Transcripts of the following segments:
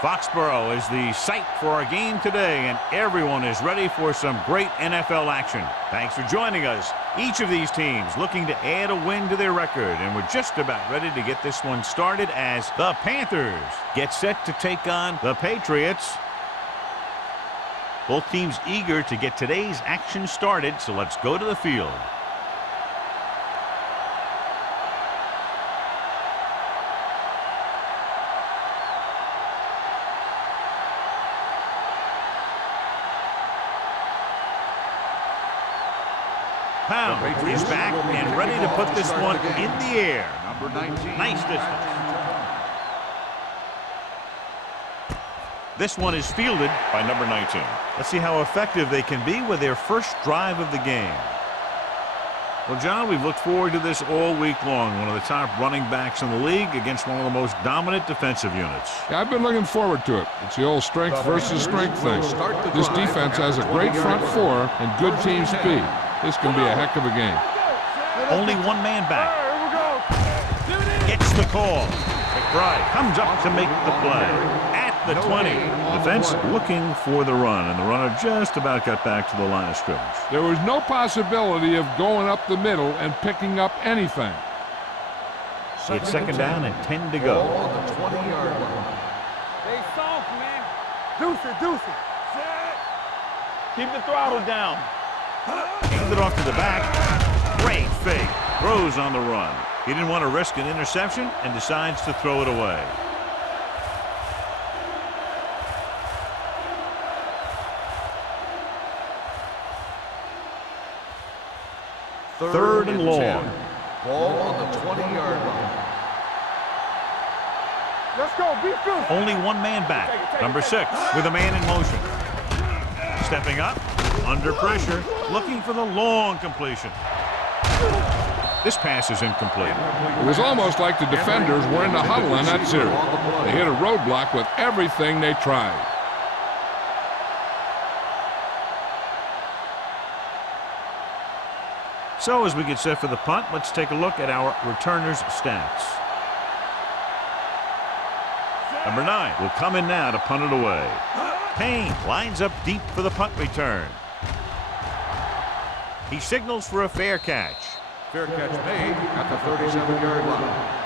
Foxborough is the site for our game today, and everyone is ready for some great NFL action. Thanks for joining us. Each of these teams looking to add a win to their record, and we're just about ready to get this one started as the Panthers get set to take on the Patriots. Both teams eager to get today's action started, so let's go to the field. Pound is back and ready to put this one in the air. Number 19. Nice distance. This one is fielded by number 19. Let's see how effective they can be with their first drive of the game. Well, John, we've looked forward to this all week long. One of the top running backs in the league against one of the most dominant defensive units. Yeah, I've been looking forward to it. It's the old strength versus strength thing. This defense has a great front four and good team speed. This can be a heck of a game. Only one man back. Gets the call. McBride comes up to make the play. At the 20. Defense looking for the run, and the runner just about got back to the line of scrimmage. There was no possibility of going up the middle and picking up anything. It's second down and 10 to go. On the 20-yard line. Stay soft, man. Deuce it. Keep the throttle down. Hand it off to the back. Great fake. Throws on the run. He didn't want to risk an interception and decides to throw it away. Third and long. Ball on the 20-yard line. Let's go. Be good. Only one man back. Number 6 with a man in motion. Stepping up. Under pressure. Looking for the long completion. This pass is incomplete. It was almost like the defenders were in the huddle on that series. They hit a roadblock with everything they tried. So as we get set for the punt, let's take a look at our returners' stats. Number 9 will come in now to punt it away. Payne lines up deep for the punt return. He signals for a fair catch. Fair catch made at the 37-yard line.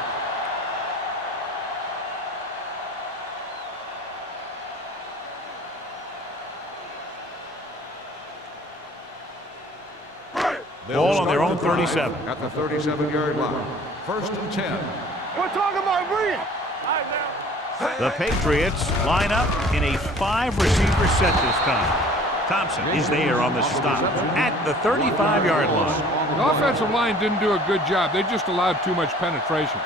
Ball on their own 37. At the 37-yard line. First and 10. We're talking about bringing. The Patriots line up in a 5-receiver set this time. Thompson is there on the stop at the 35-yard line. The offensive line didn't do a good job. They just allowed too much penetration.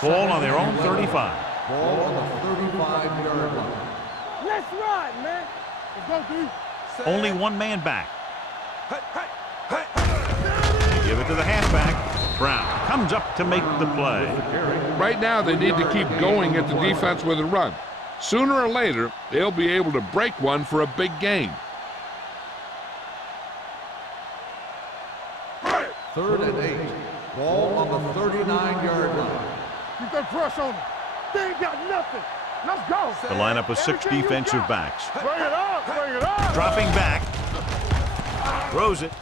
Ball on their own 35. Ball on the 35-yard line. Let's ride, man. Let's go, D. Only one man back. They give it to the halfback. Brown comes up to make the play. Right now, they need to keep going at the defense with a run. Sooner or later, they'll be able to break one for a big gain. Third and 8. Ball on the 39-yard line. Keep that press on them. They ain't got nothing. Let's go. The lineup of 6 defensive backs. Bring it up. Bring it up. Dropping back. Throws it.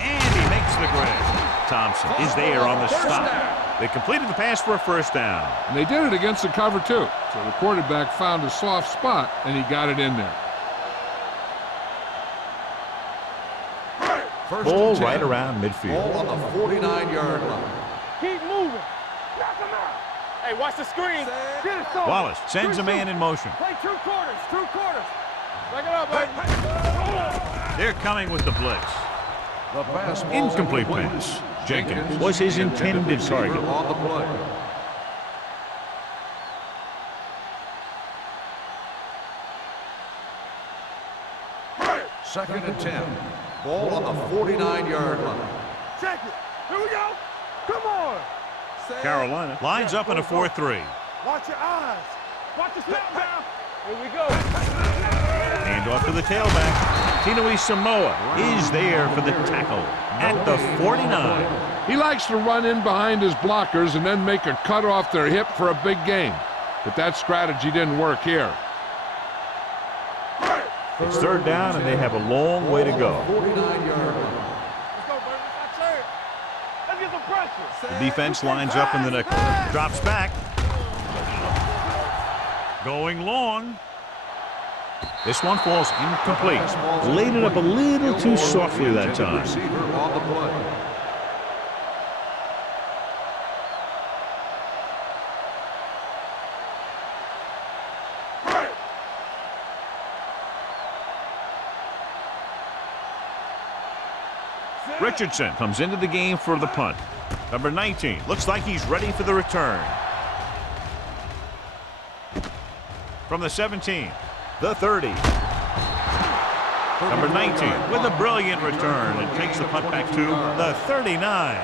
And he makes the grab. Thompson is there on the stop. They completed the pass for a first down. And they did it against the cover, too. So the quarterback found a soft spot, and he got it in there. Ball right around midfield. Ball on the 49-yard line. Keep moving. Knock him out. Hey, watch the screen. Get it, son. Wallace sends a man in motion. Play 2 quarters. 2 quarters. Break it up, baby. They're coming with the blitz. The pass ball Incomplete pass. Jenkins was his intended target. On the play. Second and 10. Ball on the 49-yard line. Check it. Here we go. Come on. Carolina lines up in a 4-3. Watch your eyes. Watch the snap down. Here we go. Hand off to the tailback. Samoa is there for the tackle at the 49. He likes to run in behind his blockers and then make a cut off their hip for a big gain. But that strategy didn't work here. It's third down, and they have a long way to go. 49-yard line. Let's go, baby. That's it. Let's get some pressure. The defense lines up in the nickel. Drops back. Going long. This one falls incomplete. Laid it up a little too softly that time. Receiver on the play. Richardson comes into the game for the punt. Number 19 looks like he's ready for the return. From the 17, the 30. Number 19 with a brilliant return and takes the punt back to the 39.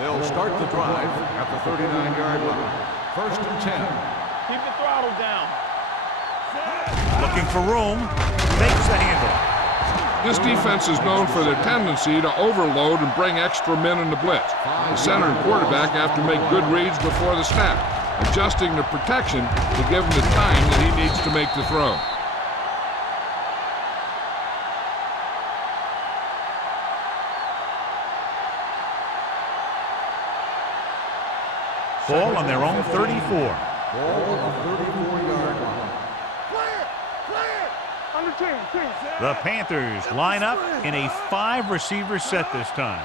They'll start the drive at the 39-yard line. First and 10. Keep the throttle down. Looking for room, makes the handle. This defense is known for their tendency to overload and bring extra men in the blitz. The center and quarterback have to make good reads before the snap, adjusting the protection to give him the time that he needs to make the throw. Ball on their own 34. Ball on the 34-yard line. Clear. Under 10. The Panthers line up in a 5-receiver set this time.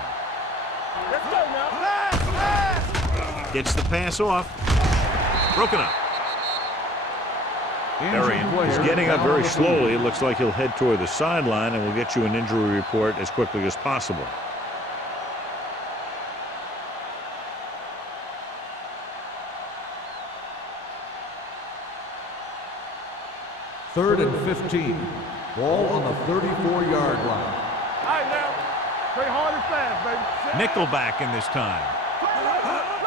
Let's go now. Pass. Gets the pass off. Broken up. Berrien is getting up very slowly. It looks like he'll head toward the sideline, and we'll get you an injury report as quickly as possible. Third and 15. Ball on the 34-yard line. All right, now. Play hard and fast, baby. Nickelback in this time.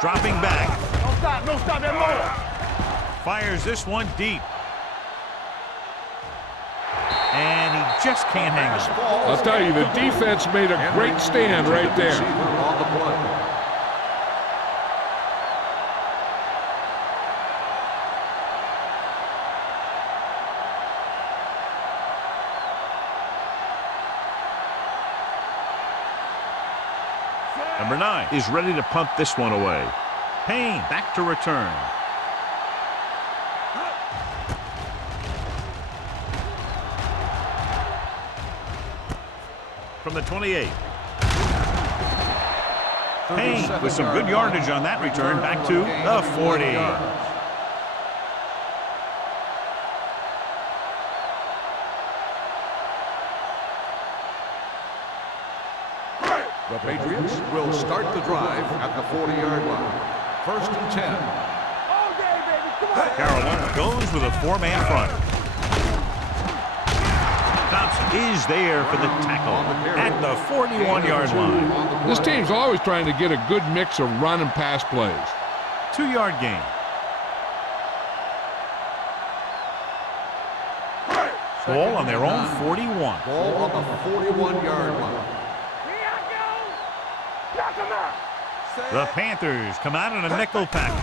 Dropping back. Don't stop that motor. Fires this one deep. And he just can't hang on. I'll tell you, the defense made a great stand right there. Receiver on the play. Number 9 is ready to punt this one away. Payne back to return. From the 28. Payne with some good yardage on that return back to the 40. The Patriots will start the drive at the 40-yard line. First and 10. All day, baby. Come on. Carolina goes with a 4-man front. Thompson is there for the tackle at the 41-yard line. This team's always trying to get a good mix of run and pass plays. 2-yard gain. Ball on their own 41. Ball on the 41-yard line. The Panthers come out in a nickel package.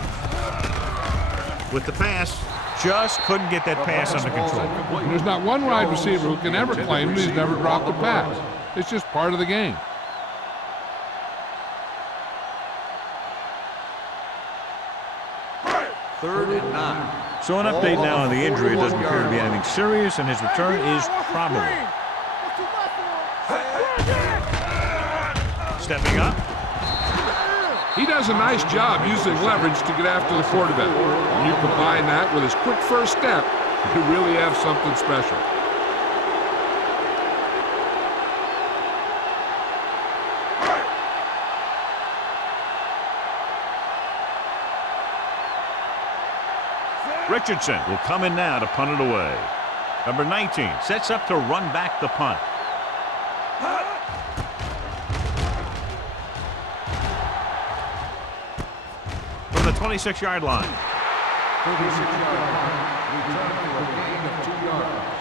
With the pass, just couldn't get that pass under control. And there's not one wide receiver who can ever claim that he's never dropped a pass. It's just part of the game. Third and 9. So an update now on the injury. It doesn't appear to be anything serious, and his return is probable. Stepping up. He does a nice job using leverage to get after the quarterback. When you combine that with his quick first step, you really have something special. Richardson will come in now to punt it away. Number 19 sets up to run back the punt. 26-yard line. 36-yard line. Return for a gain of 2 yards.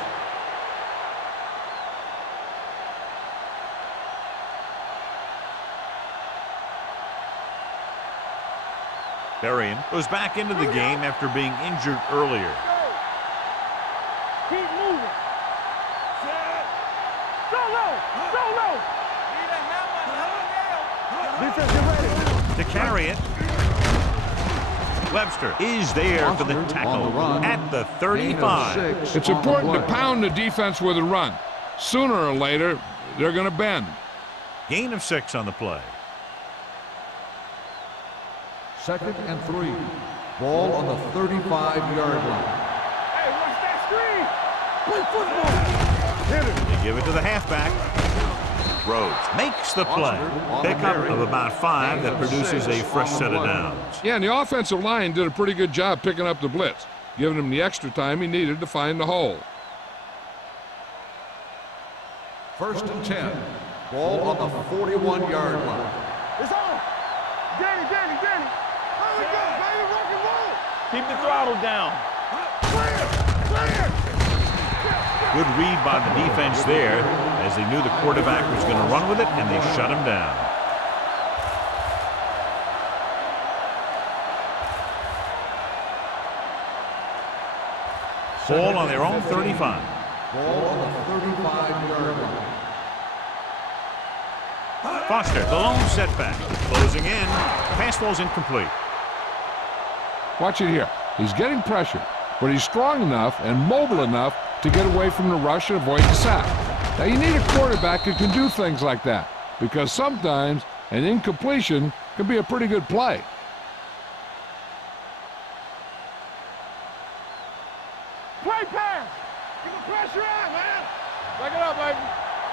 Berrien goes back into the game after being injured earlier. Keep moving. Go low. Go low. Defense, get ready. To carry it. Webster is there for the tackle at the 35. It's important to pound the defense with a run. Sooner or later, they're going to bend. Gain of 6 on the play. 2nd and 3. Ball on the 35-yard line. Hey, watch that screen. Play football. Hit it. They give it to the halfback. Rhodes makes the play. Pickup of about 5 that produces a fresh set of downs. Yeah, and the offensive line did a pretty good job picking up the blitz, giving him the extra time he needed to find the hole. 1st and 10. Ball on the 41-yard line. It's on. Danny. How we go, baby? Rock and roll. Keep the throttle down. Clear. Good read by the defense there, as they knew the quarterback was going to run with it, and they shut him down. Ball on their own 35. Ball on the 35-yard line. Foster, the lone setback. Closing in. Pass ball's incomplete. Watch it here. He's getting pressure, but he's strong enough and mobile enough to get away from the rush and avoid the sack. Now, you need a quarterback who can do things like that, because sometimes an incompletion can be a pretty good play. Play pass. Get the pressure on, man. Back it up, baby.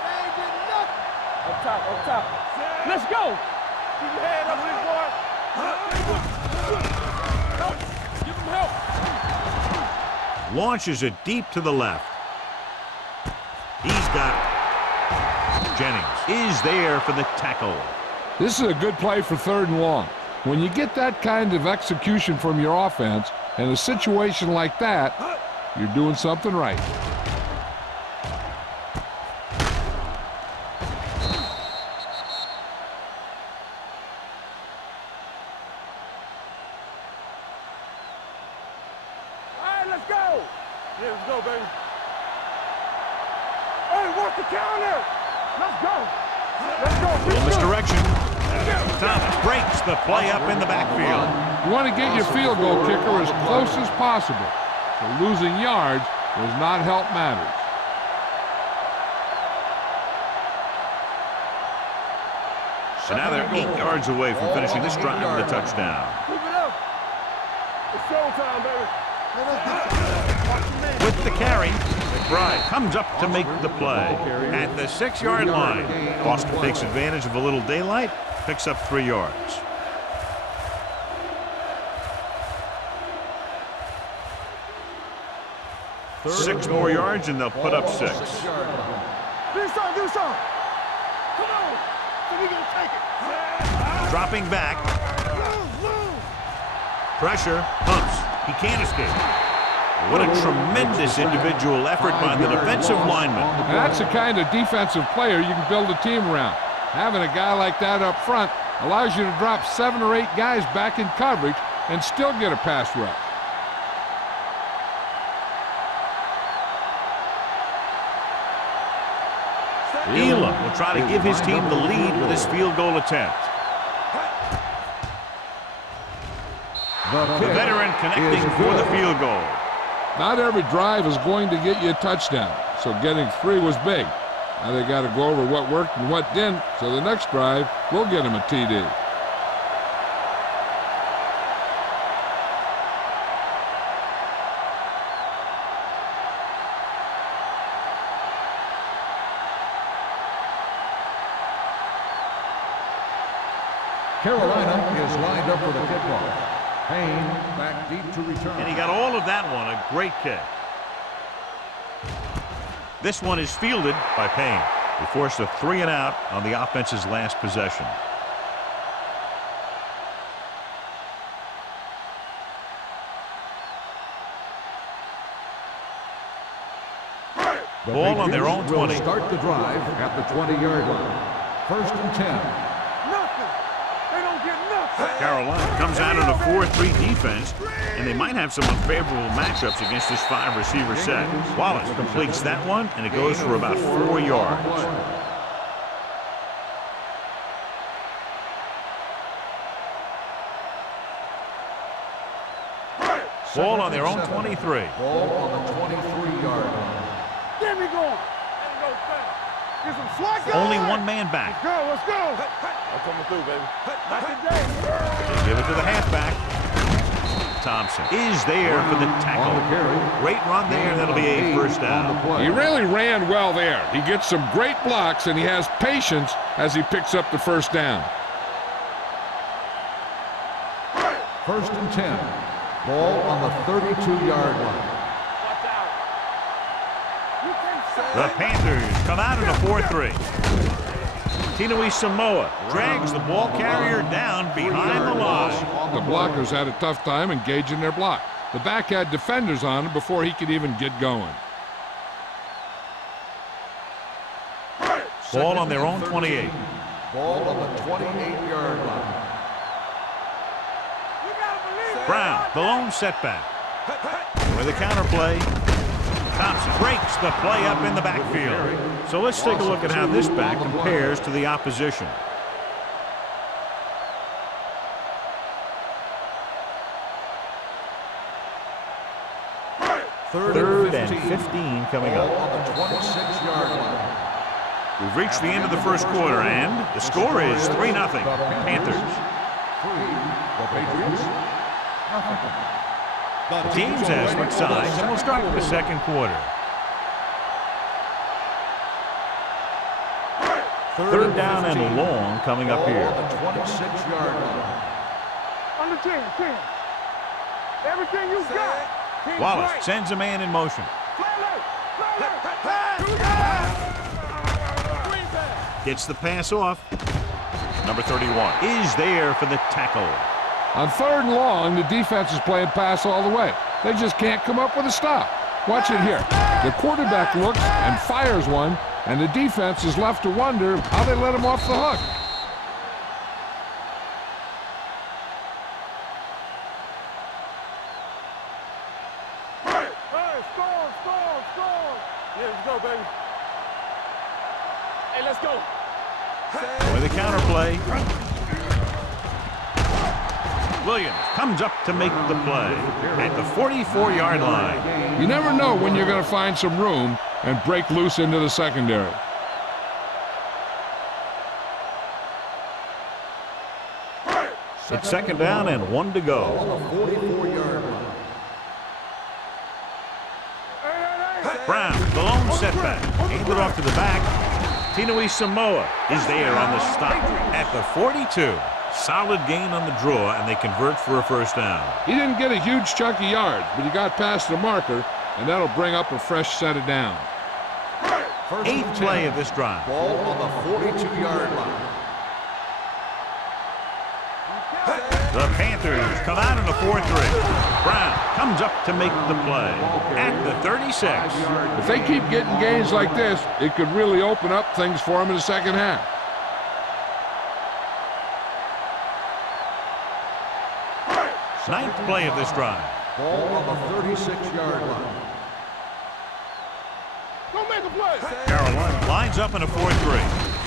They ain't getting nothing. Up top. Let's go. Keep your head up, big boy. Give him help. Launches it deep to the left. He's got it. Jennings is there for the tackle. This is a good play for 3rd and long. When you get that kind of execution from your offense in a situation like that, you're doing something right. All right, let's go. Yeah, let's go, baby. Hey, work the counter. Let's go. Little misdirection. Thomas breaks the play up in the backfield. You want to get your field goal kicker as close as possible, so losing yards does not help matters. So now they're 8 yards away from finishing this drive with a touchdown. Keep it up. It's showtime, baby. With the carry, McBride comes up to make the play. At the 6-yard line, Foster takes advantage of a little daylight, picks up 3 yards. Six more yards and they'll put up 6. Do something. Come on. So we gonna take it. Dropping back. Pressure, pumps. He can't escape. What a tremendous individual effort by the defensive lineman. And that's the kind of defensive player you can build a team around. Having a guy like that up front allows you to drop 7 or 8 guys back in coverage and still get a pass rush. Elam will try to give his team the lead with his field goal attempt. The veteran connecting for the field goal. Not every drive is going to get you a touchdown, so getting 3 was big. Now they got to go over what worked and what didn't, so the next drive will get him a TD. Carolina is lined up for the kickoff. Payne back deep to return. And he got all of that one, a great kick. This one is fielded by Payne. He forced a 3 and out on the offense's last possession. The Ball on their own Patriots will 20. start the drive at the 20-yard line. First and 10. Nothing. They don't get nothing. Carolina comes out in a 4-3 defense, and they might have some unfavorable matchups against this 5-receiver set. Wallace completes that one, and it goes for about 4 yards. Ball on their own 23. Ball on the 23-yard line. Get me going. Let go fast. Get some slack going. Only one man back. Let's go. I'm coming through, baby. Not today. They give it to the halfback. Thompson is there for the tackle. Great run there. That'll be a first down. He really ran well there. He gets some great blocks, and he has patience as he picks up the first down. First and 10. Ball on the 32-yard line. Watch out. You can't say The Panthers come out in a 4-3. Tinui Samoa drags the ball carrier down behind the line. The blockers had a tough time engaging their block. The back had defenders on him before he could even get going. Ball on their own 28. Ball on the 28-yard line. Brown, the lone setback. With a counter play. Thompson breaks the play up in the backfield. So let's take a look at how this back compares to the opposition. Third and 15 coming Ball up. on the 26-yard line. We've reached the end of the first quarter, and the score is 3-0. Panthers. 3. The Patriots. The teams have switched sides, and we'll start with the second quarter. Third down and long coming up here. Ball on the 26-yard line. Under 10. Everything you got. Team Wallace right. sends a man in motion. Gets the pass off. Number 31 is there for the tackle. On third and long, the defense is playing pass all the way. They just can't come up with a stop. Watch it here. The quarterback looks and fires one, and the defense is left to wonder how they let him off the hook. Score. Yeah, let's go, baby. Hey, let's go. With a counter play. Williams comes up to make the play at the 44-yard line. You never know when you're going to find some room and break loose into the secondary. It's second down and 1 to go. On the 44-yard line. Brown, the lone setback. Handed off to the back. Tinui Samoa is there on the stop at the 42. Solid gain on the draw, and they convert for a first down. He didn't get a huge chunk of yards, but he got past the marker, and that'll bring up a fresh set of downs. Eighth play of this drive. Ball on the 42-yard line. The Panthers come out in a 4-3. Brown comes up to make the play at the 36. If they keep getting gains like this, it could really open up things for them in the second half. Ninth play of this drive. Ball on the 36-yard line. Go make a play. Carolina lines up in a 4-3.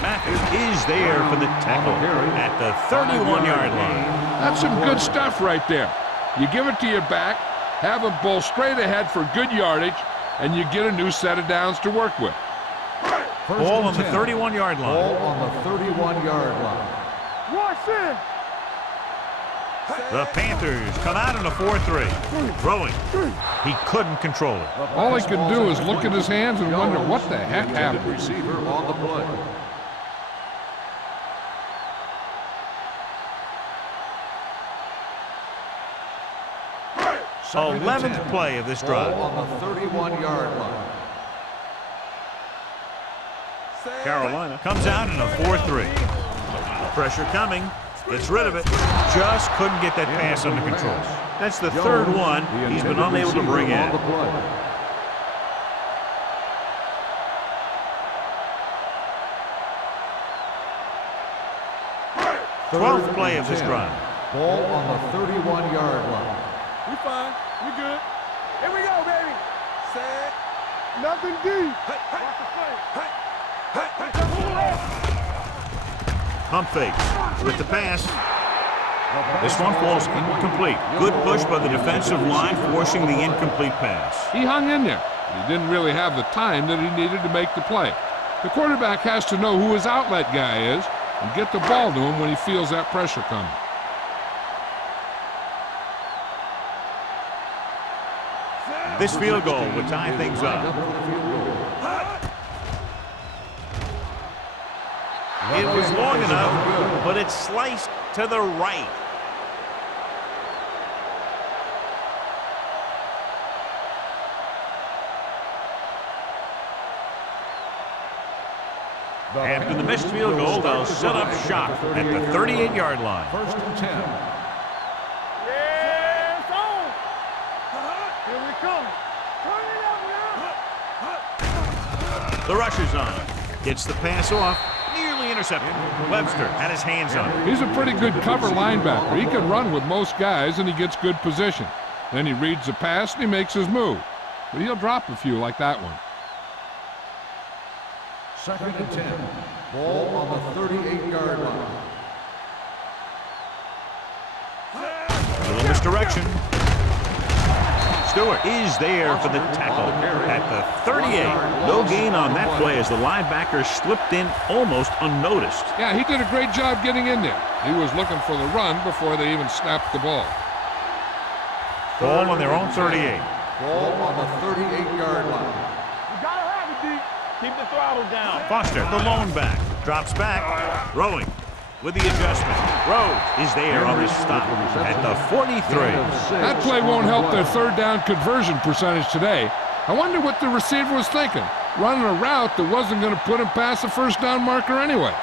Mathis is there for the tackle at the 31-yard line. That's some good stuff right there. You give it to your back, have him pull straight ahead for good yardage, and you get a new set of downs to work with. Ball on the 31-yard line. Ball on the 31-yard line. Watch it. The Panthers come out in a 4-3. Throwing. He couldn't control it. All he can do is look at his hands and wonder what the heck happened. Receiver on the play. 11th play of this drive. Ball on the 31-yard line. Carolina comes out in a 4-3. Pressure coming. Gets rid of it. Just couldn't get that pass under control. That's the third one he's been unable to bring in. 12th play of this drive. Ball on the 31-yard line. We fine. We good. Here we go, baby. Set. Nothing deep. Watch the play. Pump fakes with the pass. This one falls incomplete. Good push by the defensive line, forcing the incomplete pass. He hung in there. He didn't really have the time that he needed to make the play. The quarterback has to know who his outlet guy is and get the ball to him when he feels that pressure coming. This field goal would tie things up. It was long enough, but it's sliced to the right. After the missed field goal, they'll set up shop at the 38-yard line. First and 10. Yeah, it's on. Here we come. Turn it up now. The rush is on. Gets the pass off. Nearly intercepted. Webster had his hands on it. He's a pretty good cover linebacker. He can run with most guys, and he gets good position. Then he reads the pass, and he makes his move. But he'll drop a few like that one. Second and 10. Ball on the 38-yard line. A little misdirection. Stewart is there for the tackle at the 38. No gain on that play as the linebacker slipped in almost unnoticed. Yeah, he did a great job getting in there. He was looking for the run before they even snapped the ball. Ball on their own 38. Ball on the 38-yard line. You gotta have it, D. Keep the throttle down. Foster, the lone back, drops back, rowing with the adjustment. Rhodes is there on the stop at the 43. That play won't help their third down conversion percentage today. I wonder what the receiver was thinking, running a route that wasn't going to put him past the first down marker anyway.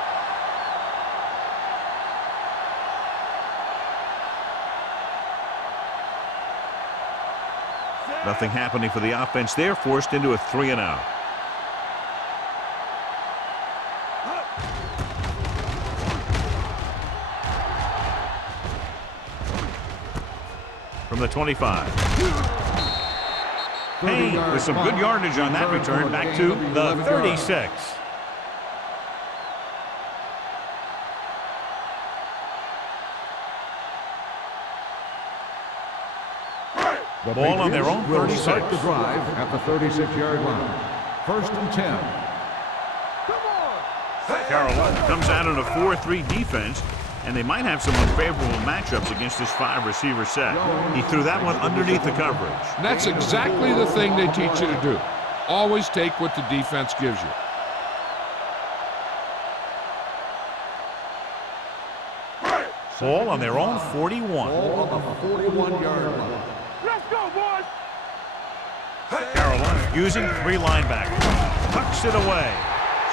Nothing happening for the offense there, forced into a 3-and-out. From the 25. Payne with some good yardage on that return back to the 36. The Ball on their own will 36. start the drive at the 36-yard line. First and 10. Carolina comes out in a 4-3 defense, and they might have some unfavorable matchups against this 5-receiver set. He threw that one underneath the coverage. And that's exactly the thing they teach you to do. Always take what the defense gives you. Ball on their own 41. Ball on the 41-yard line. Let's go, boys. Carolina using 3 linebackers. Tucks it away.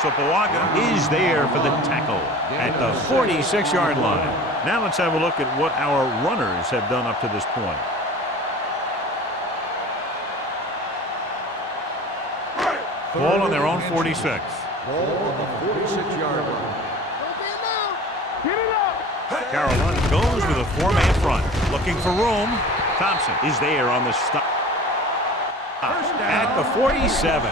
So Pawaga is there for the tackle at the 46-yard line. Now let's have a look at what our runners have done up to this point. Ball on their own 46. Ball on the 46-yard line. Get it up. Carolina goes with a 4-man front. Looking for room. Thompson is there on the stop at the 47.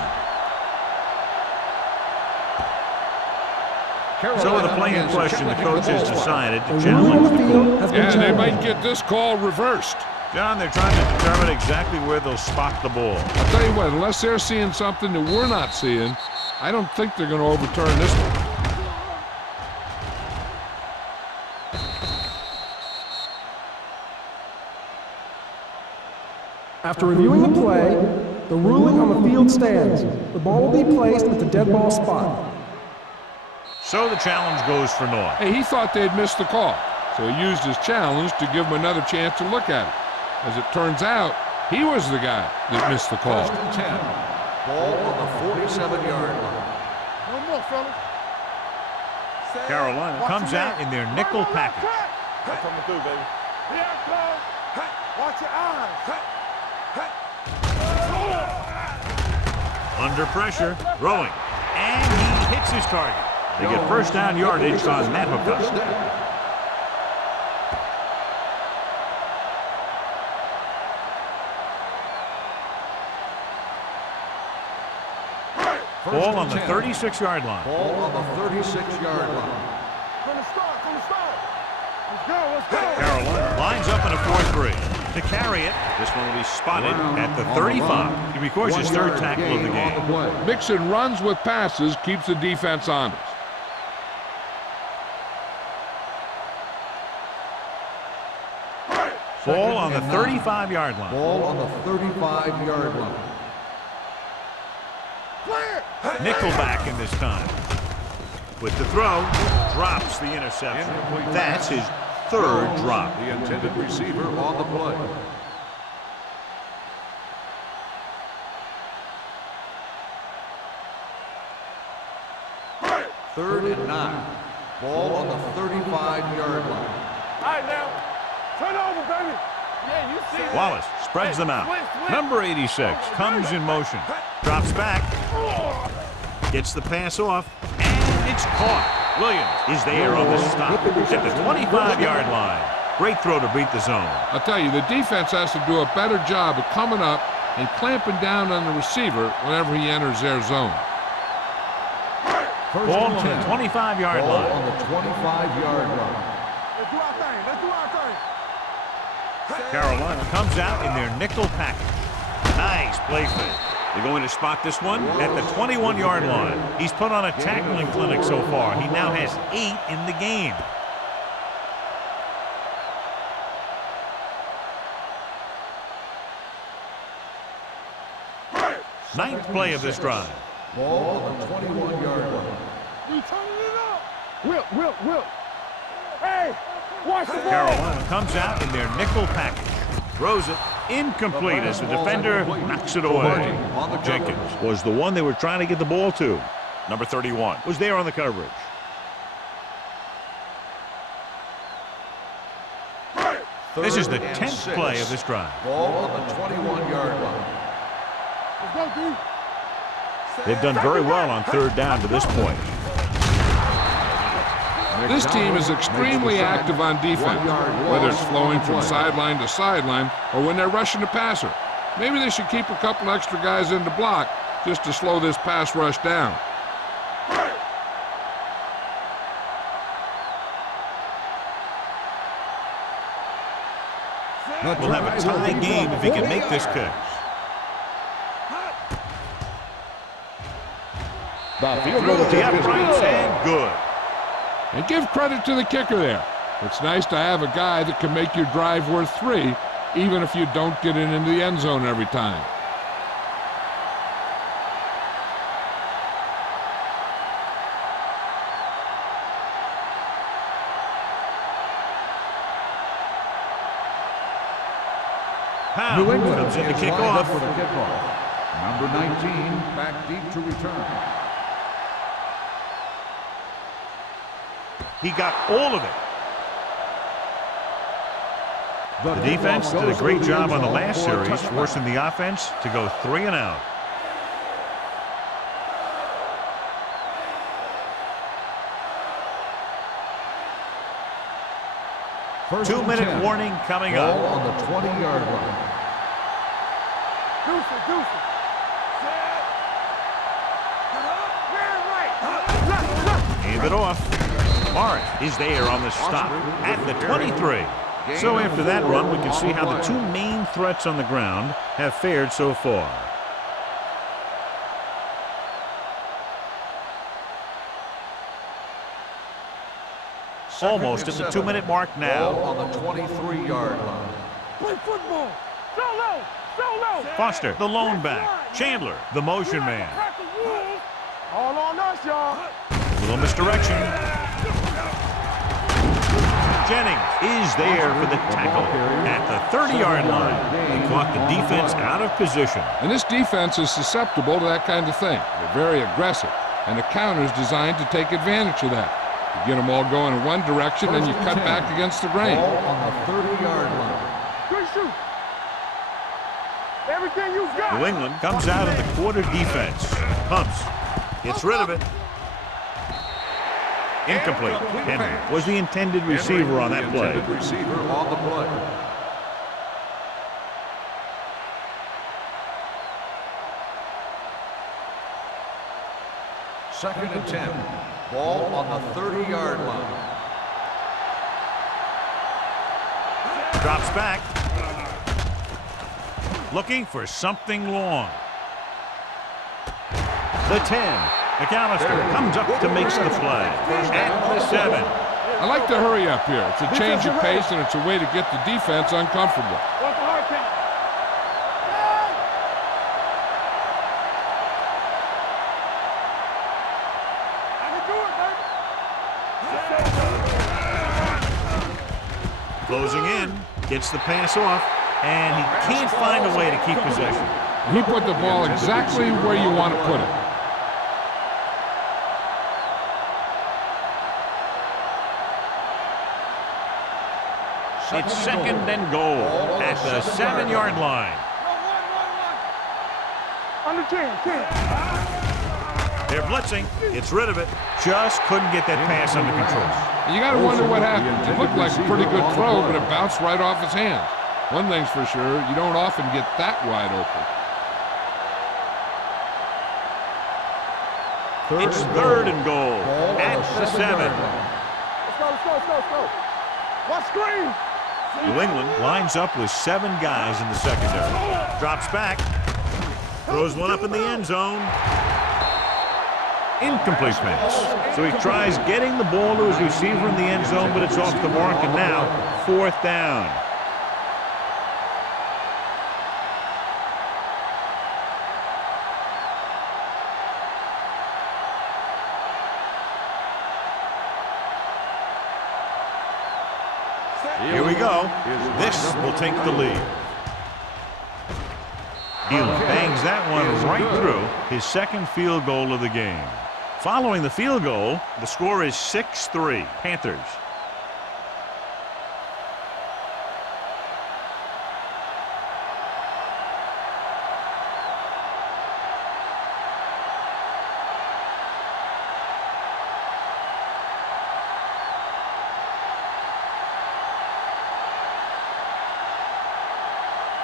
So with the play in question, the coach has decided to challenge the call. Yeah, they might get this call reversed. John, they're trying to determine exactly where they'll spot the ball. I'll tell you what, unless they're seeing something that we're not seeing, I don't think they're going to overturn this one. After reviewing the play, the ruling on the field stands. The ball will be placed at the dead ball spot. So the challenge goes for North. Hey, he thought they'd missed the call, so he used his challenge to give him another chance to look at it. As it turns out, he was the guy that missed the call. First and 10. Ball on the 47-yard line. No more, fellas. Carolina comes out in their nickel package. I'm coming through, baby. Here I come. Watch your eyes. Under pressure, throwing, and he hits his target. They get first down yardage on that hookup. Ball on the 36-yard line. Ball on the 36-yard line. From the start, from the start. Let's go, let's go. Carolina lines up in a 4-3. To carry it, this one will be spotted at the 35. He records his third tackle of the game. Mixing runs with passes keeps the defense honest. Ball on the 35-yard line. Ball on the 35-yard line. Nickelback in this time. With the throw, drops the interception. That's his third drop. The intended receiver on the play. Third and 9. Ball on the 35-yard line. All right, now. Turn over, baby. Yeah, you see that. Wallace spreads them out. Number 86 comes in motion. Drops back. Gets the pass off. And it's caught. Williams is there on the stop at the 25-yard line. Great throw to beat the zone. I'll tell you, the defense has to do a better job of coming up and clamping down on the receiver whenever he enters their zone. Ball on the 25-yard line. Ball on the 25-yard line. Let's do our thing. Let's do our thing. Carolina comes out in their nickel package. Nice play fake. They're going to spot this one at the 21-yard line. He's put on a tackling clinic so far. He now has 8 in the game. Ninth play of this drive. Ball on the 21-yard line. We turning it up. Will. Hey, watch the ball. Carolina comes out in their nickel package. Throws it incomplete as the defender knocks it away. Jenkins was the one they were trying to get the ball to. Number 31 was there on the coverage. This is the 10th play of this drive. Ball on the 21-yard line. Let's go, D. They've done very well on third down to this point. This team is extremely active on defense, whether it's flowing from sideline to sideline or when they're rushing the passer. Maybe they should keep a couple extra guys in the block just to slow this pass rush down. We'll have a tie game if he can make this catch. Through the uprights and good. And give credit to the kicker there. It's nice to have a guy that can make your drive worth 3, even if you don't get it into the end zone every time. New England comes in to kick lined off. up for the kickoff. Number 19 back deep to return. He got all of it. The defense did a great job on the last series, forcing the offense to go 3 and out. First 2-minute warning coming Ball up. on the 20-yard line. Deuce it. Set. Right. Hand it off. Mark is there on the stop at the 23. So after that run, we can see how the two main threats on the ground have fared so far. Almost at the 2-minute mark Ball now. on the 23-yard line. Play football. Solo. Foster, the lone back. Chandler, the motion man. All on us, y'all. Little misdirection. Jennings is there for the tackle at the 30-yard line. He caught the defense out of position. And this defense is susceptible to that kind of thing. They're very aggressive, and the counter is designed to take advantage of that. You get them all going in one direction, and you cut back against the grain. Ball on the 30-yard line. Good shoot. Everything you got. New England comes out of the quarter defense. Pumps. Gets rid of it. Incomplete. Henry was the intended receiver on that play. Intended receiver on the play. Second and 10. Ball on the 30-yard line. Drops back. Looking for something long. The 10. McAllister comes up to make the play. At the 7. I like to hurry up here. It's a change of pace, and it's a way to get the defense uncomfortable. What's the hard count? I can do it, baby. Closing in. Gets the pass off. And he can't find a way to keep possession. He put the ball exactly where you want to put it. It's second and goal at the 7-yard line. Under 10. They're blitzing. Gets rid of it. Just couldn't get that pass under control. You got to wonder what happened. It looked like a pretty good throw, but it bounced right off his hands. One thing's for sure, you don't often get that wide open. It's third and goal at the 7. Let's go. Watch screen. New England lines up with 7 guys in the secondary. Drops back. Throws one up in the end zone. Incomplete pass. So he tries getting the ball to his receiver in the end zone, but it's off the mark, and now 4th down. Here we go. This will take the lead. Gillen bangs that one right through his second field goal of the game. Following the field goal, the score is 6-3, Panthers.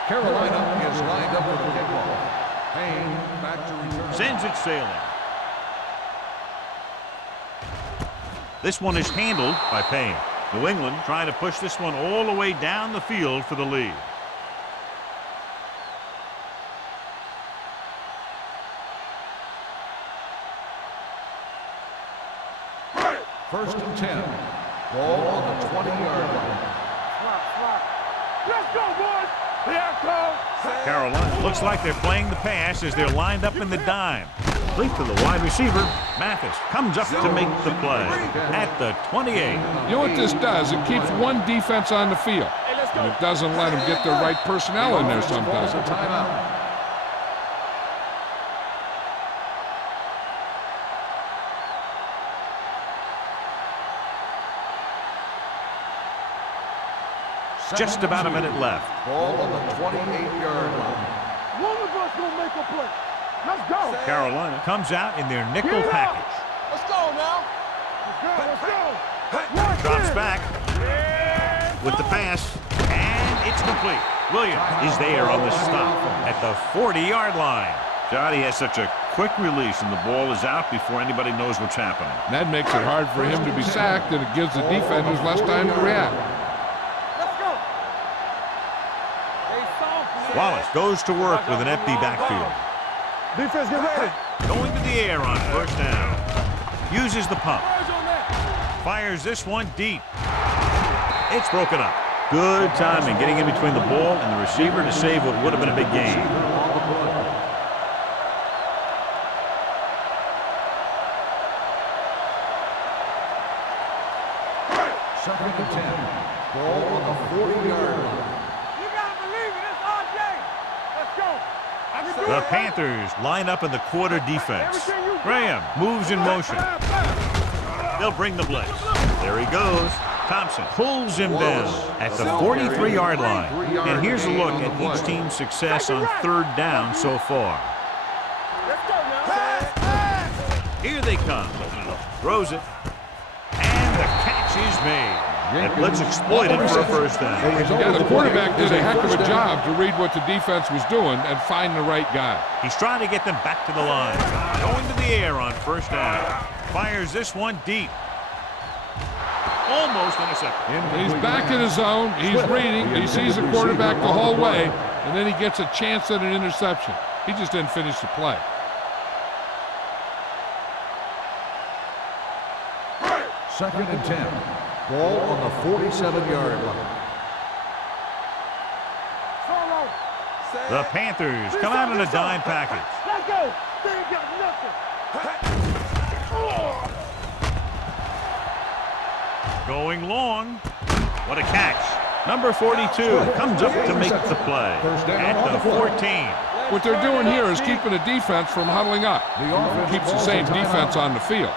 Carolina is lined up with the kickoff. Payne back to return. Sends it sailing. This one is handled by Payne. New England trying to push this one all the way down the field for the lead. First and 10. Ball on the 20-yard line. Let's go, boys. Here comes. Carolina looks like they're playing the pass as they're lined up in the dime. Complete to the wide receiver. Mathis comes up to make the play at the 28. You know what this does? It keeps one defense on the field, and it doesn't let them get the right personnel in there sometimes. Timeout. Just about a minute left. Ball on the 28-yard line. One of us gonna make a play. Let's go. Carolina comes out in their nickel package. Let's go now. Let's go. Drops back with the pass, and it's complete. Williams is there on the stop at the 40-yard line. Johnny has such a quick release, and the ball is out before anybody knows what's happening. And that makes it hard for him to be sacked, and it gives the defenders less time to react. Wallace goes to work with an empty backfield. Defense, get ready. Going to the air on first down. Uses the pump. Fires this one deep. It's broken up. Good timing getting in between the ball and the receiver to save what would have been a big gain. Second and 10. Ball on the 40-yard line. The Panthers line up in the quarter defense. Graham moves in motion. They'll bring the blitz. There he goes. Thompson pulls him down at the 43-yard line. And here's a look at each team's success on third down so far. Here they come. Throws it. And the catch is made. That blitz exploited for a first down. Yeah, the quarterback did a heck of a job to read what the defense was doing and find the right guy. He's trying to get them back to the line. Going to the air on first down. Fires this one deep. Almost intercepted. He's back in his zone. He's reading. He sees the quarterback the whole way, and then he gets a chance at an interception. He just didn't finish the play. Second and 10. Ball on the 47-yard line. The Panthers come out in a dime package. Let's go. They ain't got nothing. Going long. What a catch. Number 42 comes up to make the play at the 14. What they're doing here is keeping the defense from huddling up. Keeps the same defense on the field.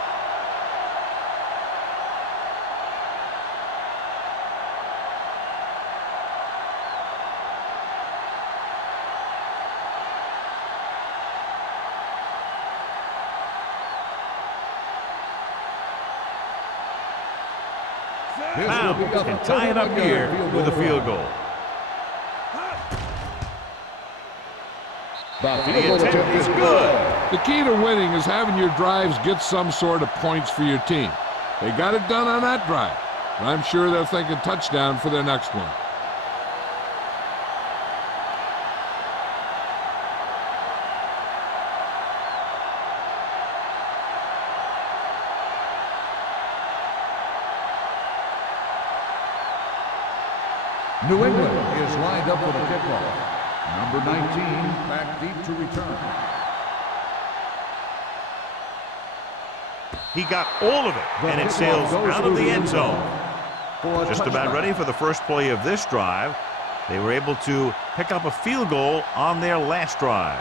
Now can tie it up here with a field goal. The attempt is good. The key to winning is having your drives get some sort of points for your team. They got it done on that drive, and I'm sure they're thinking touchdown for their next one. New England is lined up for the kickoff. Number 19 back deep to return. He got all of it, and it sails out of the end zone. Just about ready for the first play of this drive. They were able to pick up a field goal on their last drive.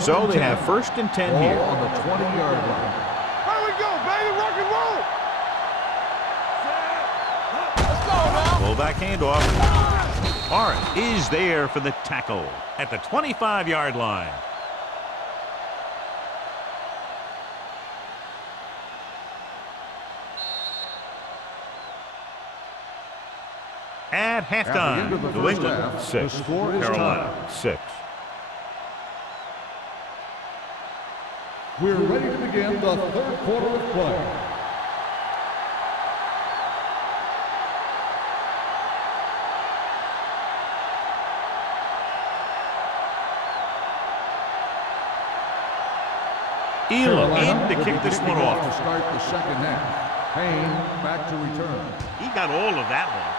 So they have first and 10 here. On the 20-yard line. Here we go, baby. Rock and roll. Fullback handoff. Hart is there for the tackle at the 25-yard line. At halftime, New England 6, Carolina 6. We're ready to begin the third quarter of play. Elam in to kick this one off. To start the second half. Payne back to return. He got all of that one.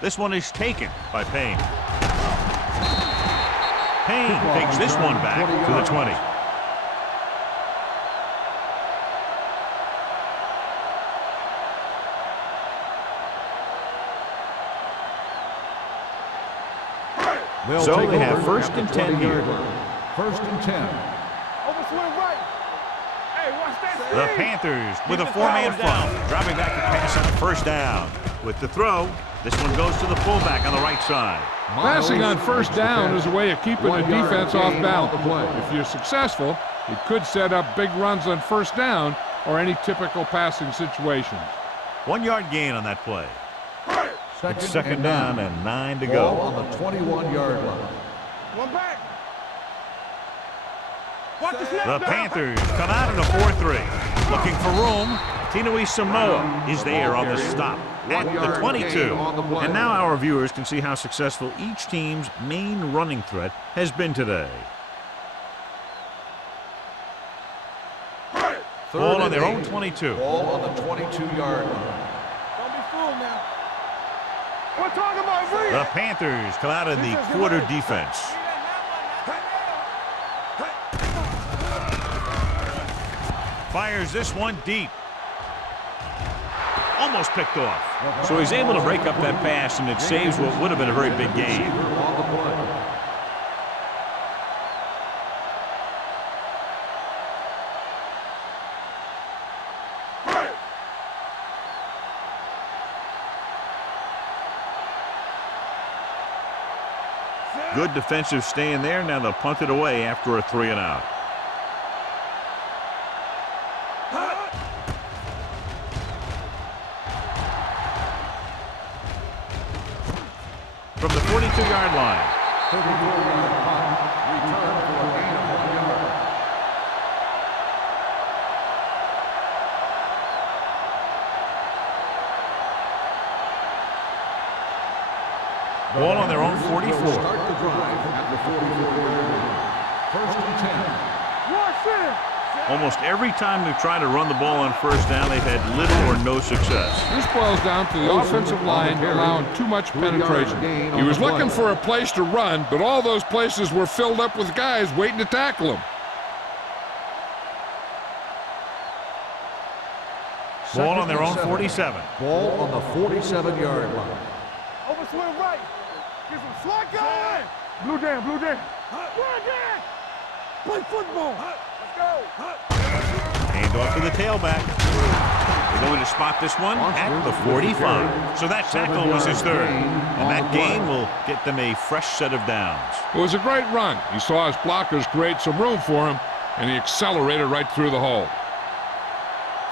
This one is taken by Payne. Payne takes this one back to the 20. So they have first and 10 here. First and 10. Over swing right. Hey, watch that. The Panthers with a four-man front, dropping back to pass on first down. With the throw, this one goes to the fullback on the right side. Passing on first down is a way of keeping the defense off balance. If you're successful, it could set up big runs on first down or any typical passing situations. 1 yard gain on that play. It's second down and 9 to Ball go. on the 21-yard line. One back. Watch the snap The down. Panthers come out in a 4-3. Looking for room. Tinui Samoa is there on the stop at the 22. And now our viewers can see how successful each team's main running threat has been today. Ball on their own 22. Ball on the 22-yard line. Don't be fooled now. We're talking about read. The Panthers come out in the quarter defense. Fires this one deep. Almost picked off. So he's able to break up that pass, and it saves what would have been a very big gain. On the play. Good defensive stand there. Now they'll punt it away after a 3-and-out. From the 42-yard line. 34-yard punt. Return for a gain of 1 yard. Ball on their own 44. Start the drive at the 44-yard line. First and 10. Almost every time they've tried to run the ball on first down, they've had little or no success. This boils down to the offensive line allowing too much penetration. He was looking for a place to run, but all those places were filled up with guys waiting to tackle him. Ball on their own 47. Ball on the 47-yard line. Over swing right. Get some slack going. Blue down, blue down. Blue down. Play football. Let's go. Hand off to the tailback. They're going to spot this one at the 45. So that tackle was his third. And that gain will get them a fresh set of downs. It was a great run. He saw his blockers create some room for him, and he accelerated right through the hole.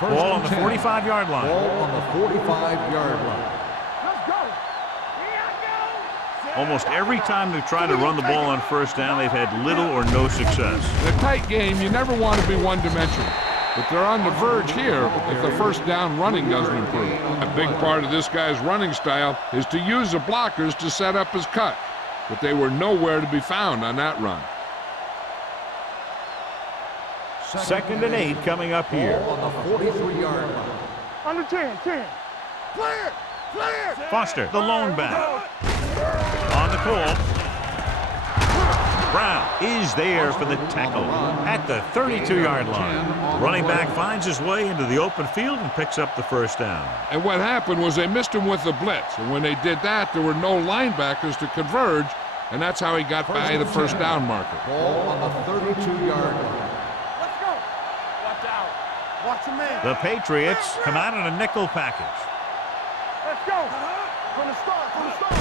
Ball on the 45-yard line. Ball on the 45-yard line. Let's go. Here I go. Almost every time they've tried to run the ball on first down, they've had little or no success. In a tight game, you never want to be one-dimensional. But they're on the verge here if the first down running doesn't improve. A big part of this guy's running style is to use the blockers to set up his cut. But they were nowhere to be found on that run. Second and 8 coming up here. Ball on the 43-yard line. Under 10, 10. Clear, clear. Foster, the lone back. On the call. Brown is there for the tackle at the 32-yard line. The running back finds his way into the open field and picks up the first down. And what happened was they missed him with the blitz. And when they did that, there were no linebackers to converge, and that's how he got by the first down marker. Ball on the 32-yard line. Let's go. Watch out. Watch your man. The Patriots come out in a nickel package. Let's go. From the start, from the start.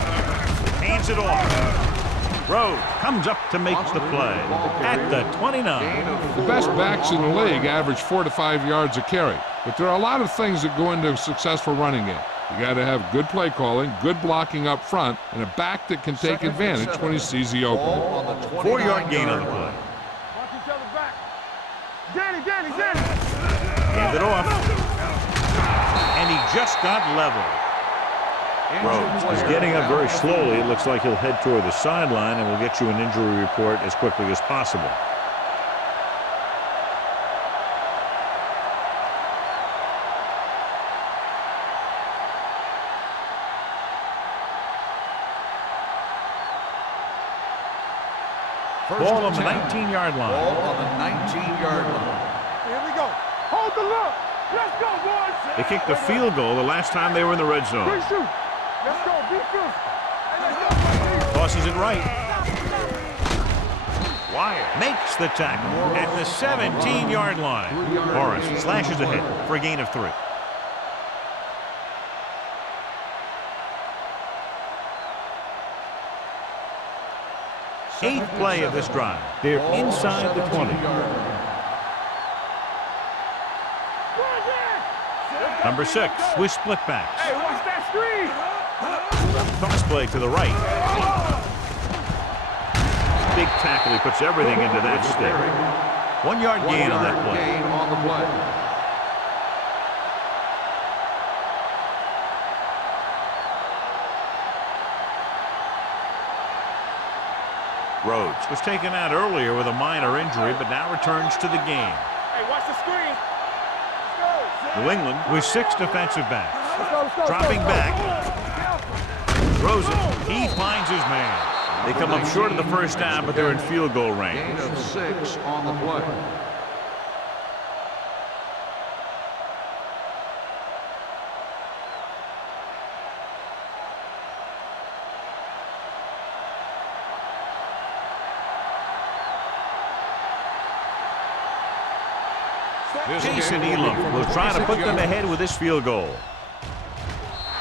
Hands it off. Rhodes comes up to make the play at the 29. The best backs in the league average 4 to 5 yards a carry. But there are a lot of things that go into a successful running game. You got to have good play calling, good blocking up front, and a back that can take advantage when he sees the opening. 4-yard gain on the play. Watch each other back. Danny, Danny, Danny. Hand it off. And he just got level. Rhodes is getting up very slowly. It looks like he'll head toward the sideline, and we'll get you an injury report as quickly as possible. Ball on the 19-yard line. Ball on the 19-yard line. Here we go. Hold the look. Let's go, boys. They kicked a field goal the last time they were in the red zone. Please shoot. Let's go. Be physical. Hey, let's go, boys. Tosses it right. Wire makes the tackle at the 17-yard line. Horace slashes ahead for a gain of 3. Eighth play of this drive. They're inside the 20. Number 6 with split backs. Hey, watch that screen. Toss play to the right. Big tackle. He puts everything into that stick. 1-yard gain on that play. Gain on the play. Rhodes was taken out earlier with a minor injury, but now returns to the game. Hey, watch the screen. Let's go. New England with 6 defensive backs. Let's go. Dropping back. Throws it. He finds his man. They come up short of the first down, but they're in field goal range. Gain of 6 on the play. Jason Elam will try to put them ahead with this field goal.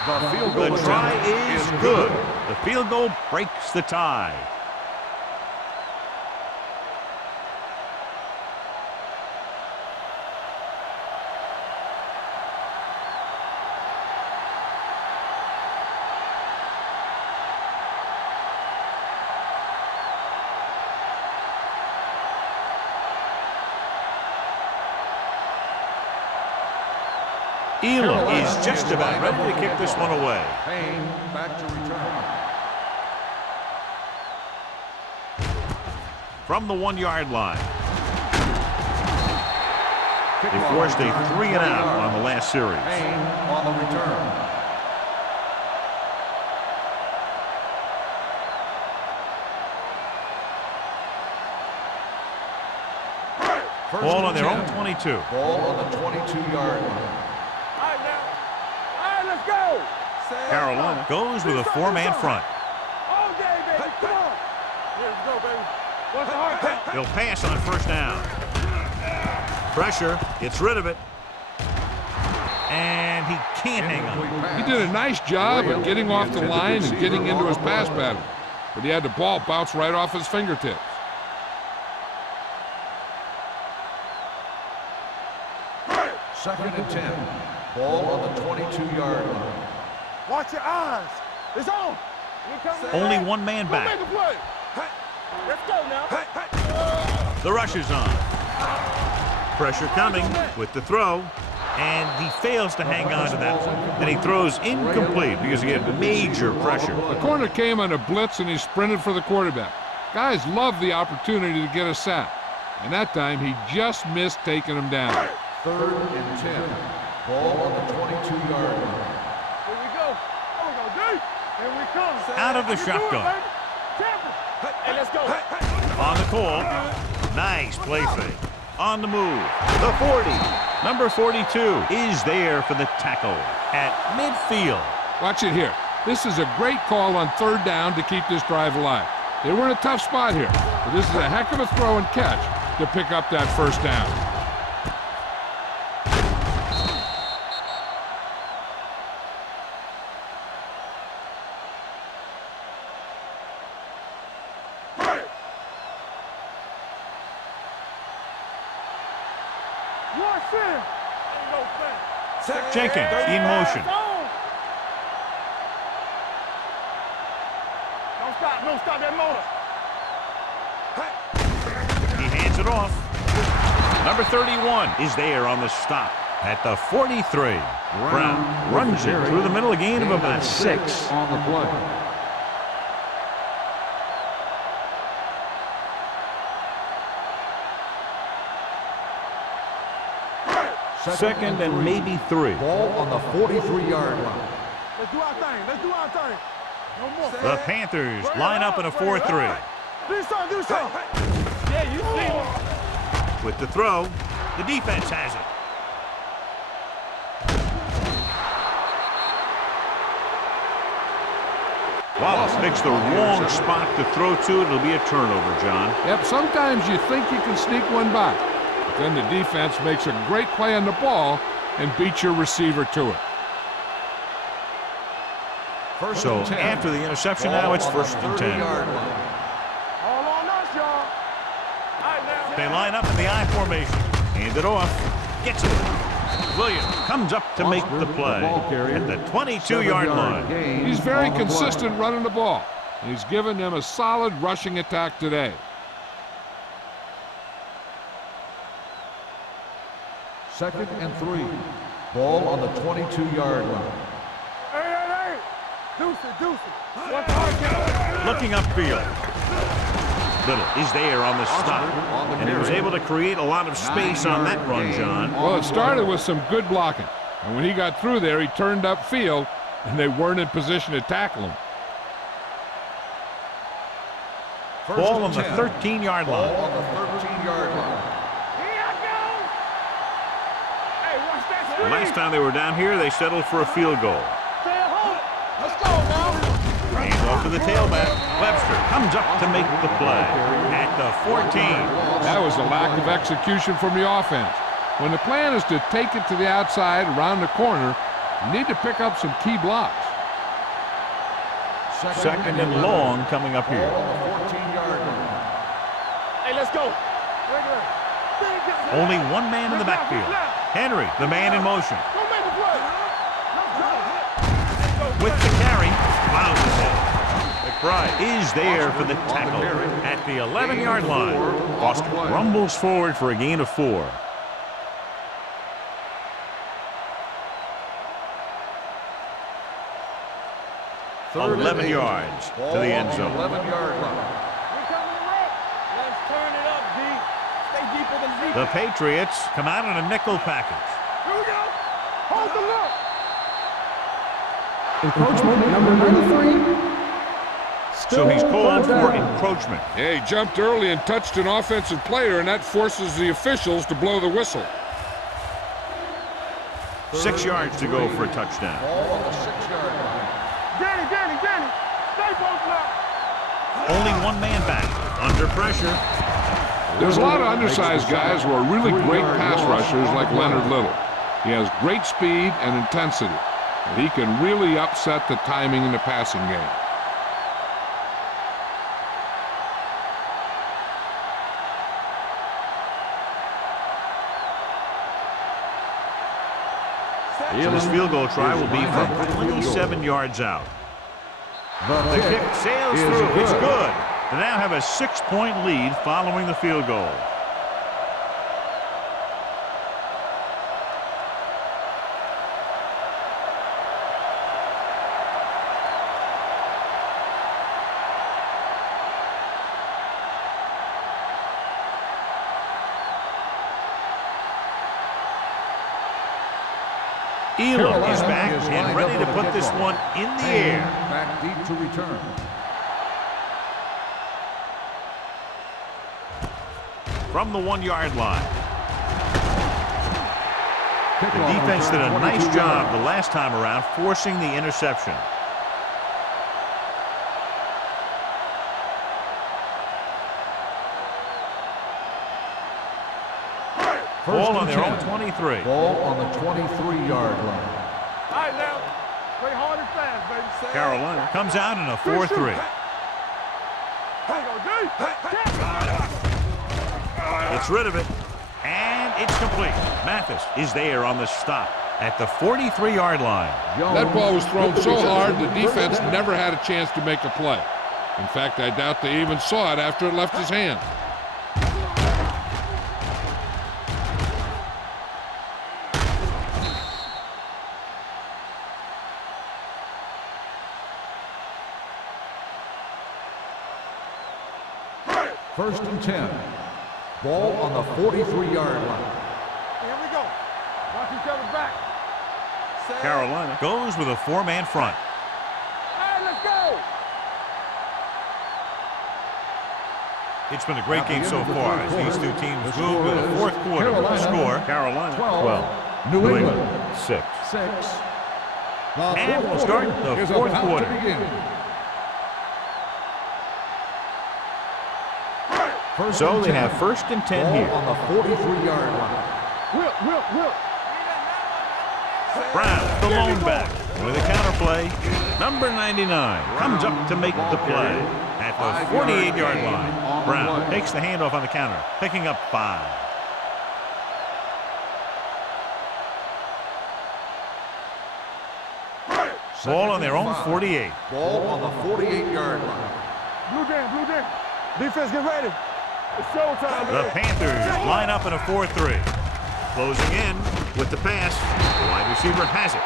The field goal The try is good. The field goal breaks the tie. Elam is just about ready to kick this one away. Payne back to return. From the 1-yard line. They forced a 3-and-out on the last series. Payne on the return. Ball on their own 22. Ball on the 22-yard line. All right, now. All right, let's go. Carolina goes with a 4-man front. All day, baby. Come on. Here we go, baby. What's the hard count? He'll pass on first down. Pressure, gets rid of it. And he can't hang on. He did a nice job of getting off the line and getting into his pass pattern, but he had the ball bounce right off his fingertips. Second and 10. Ball on the 22-yard line. Watch your eyes. It's on. Only one man Go back. make a play. Let's go now. The rush is on. Pressure coming with the throw. And he fails to hang on to that one. And he throws incomplete because he had major pressure. The corner came on a blitz and he sprinted for the quarterback. Guys love the opportunity to get a sack. And that time he just missed taking him down. Third and 10. Ball on the 22-yard line. Here we go. Oh, we go deep. Here we come. Out of the I can do it, shotgun. baby. Tampa. Hey, let's go. On the call. Nice play fake. On the move. The 40. Number 42 is there for the tackle at midfield. Watch it here. This is a great call on third down to keep this drive alive. They were in a tough spot here, but this is a heck of a throw and catch to pick up that first down. Jenkins in motion. Don't stop that motor. He hands it off. Number 31 is there on the stop at the 43. Brown runs it through the middle, a gain of about 6 on the play. Second and maybe 3. Ball on the 43-yard line. Let's do our thing. Let's do our thing. No more. The Panthers line up in a 4-3. Do something. Do something. Yeah, you see him. With the throw, the defense has it. Wallace picks the wrong spot to throw to. It'll be a turnover, John. Yep, sometimes you think you can sneak one by. Then the defense makes a great play on the ball and beats your receiver to it. So after the interception, now it's first and 10. All on us, y'all. They line up in the I formation. Hand it off. Gets it. Williams comes up to make the play at the 22-yard line. He's very consistent running the ball. And he's given them a solid rushing attack today. Second and 3. Ball on the 22-yard line. Hey. Deuce it. What's the hard count? Looking upfield. Little is there on the stop. And he was able to create a lot of space on that run, John. Well, it started with some good blocking. And when he got through there, he turned upfield, and they weren't in position to tackle him. Ball on the 13-yard line. Ball on the 13-yard line. Last time they were down here, they settled for a field goal. Let's go now. Hands off to the tailback. Webster comes up to make the play at the 14. That was a lack of execution from the offense. When the plan is to take it to the outside around the corner, you need to pick up some key blocks. Second and long coming up here. Ball on the 14-yard line. Hey, let's go. Only one man in the backfield. Henry, the man in motion. Go make a play. With the carry, fouls his head. McBride is there for the tackle at the 11-yard line. Foster rumbles forward for a gain of 4. 11 yards to the end zone. 11-yard line. We're coming to wreck. Let's turn it up, D. Stay deeper than deep. The Patriots come out in a nickel package. Here we go. Hold the look. Encroachment number 93. So he's called Still for third down. encroachment. Yeah, he jumped early and touched an offensive player, and that forces the officials to blow the whistle. 6 yards to go for a touchdown. Ball on the 6-yard line. Danny. Stay posted up. Only one man back. Under pressure. There's a lot of undersized guys who are really great pass rushers like Leonard Little. He has great speed and intensity, and he can really upset the timing in the passing game. So this field goal try will be from 27 yards out. The kick sails through. It's good. They now have a 6-point lead following the field goal. Elam is back and ready to put this one in the air. Back deep to return. From the 1-yard line. The defense did a nice job the last time around forcing the interception. Ball on their own 23. Ball on the 23-yard line. All right, now. Play hard and fast, baby. Carolina comes out in a 4-3. Hey, go, D. It's rid of it, and it's complete. Mathis is there on the stop at the 43-yard line. That ball was thrown so hard, the defense never had a chance to make a play. In fact, I doubt they even saw it after it left his hand. First and 10. Ball on the 43-yard line. Here we go. Watch each other back. Carolina goes with a 4-man front. Hey, let's go. It's been a great game so far as these two teams move to the fourth quarter. With the score, Carolina 12, New England 6. 6. And we'll start the fourth quarter. So they have first and 10 here. On the 43-yard line. Whip. Brown, the lone back. With a counterplay, number 99 comes up to make the play at the 48-yard line. Brown takes the handoff on the counter, picking up 5. Ball on their own 48. Ball on the 48-yard line. Blue jam. Defense, get ready. It's showtime, The Panthers line up in a 4-3. Closing in with the pass. The wide receiver has it.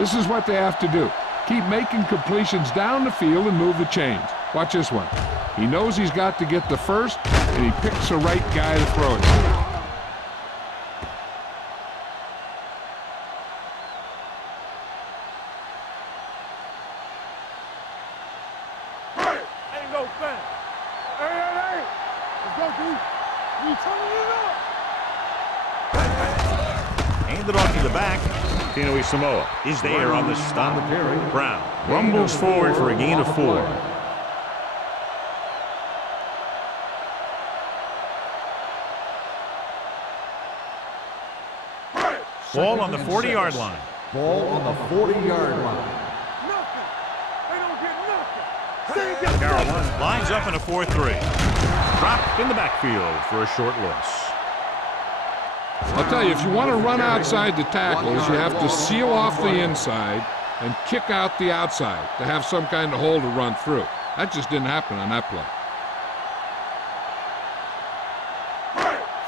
This is what they have to do. Keep making completions down the field and move the chains. Watch this one. He knows he's got to get the first, and he picks the right guy to throw it to. Hand it off to the back. Tinoe Samoa is there on the stop. Brown rumbles forward for a gain of 4. Ball on the 40-yard line. Ball on the 40-yard line. Nothing. They don't get nothing. Carolina lines up in a 4-3. Dropped in the backfield for a short loss. I'll tell you, if you want to run outside the tackles, you have to seal off the inside and kick out the outside to have some kind of hole to run through. That just didn't happen on that play.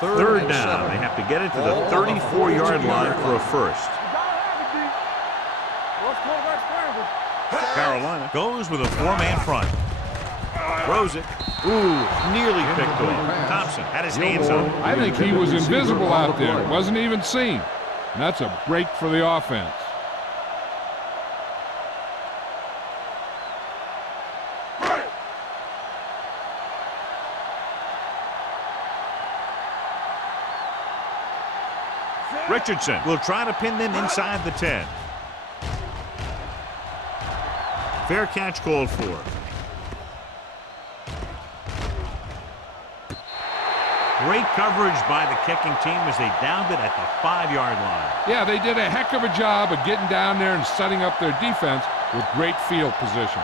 Third down. They have to get it to the 34-yard line for a first. Carolina goes with a four-man front. Throws it. Ooh, nearly picked off. Thompson had his hands on it. I think he was invisible out there. Wasn't even seen. And that's a break for the offense. Richardson will try to pin them inside the 10. Fair catch called for. Great coverage by the kicking team as they downed it at the 5-yard line. Yeah, they did a heck of a job of getting down there and setting up their defense with great field position.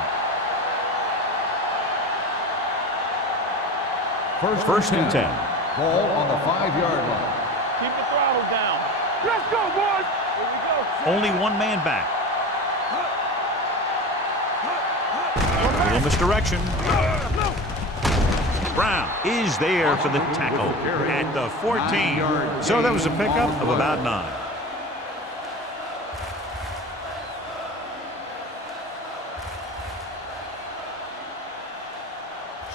First and 10. 10. Ball on the 5-yard line. Keep the throttle down. Let's go, boys. Here we go. Only one man back. A little misdirection. Brown is there for the tackle at the 14. So that was a pickup of about 9.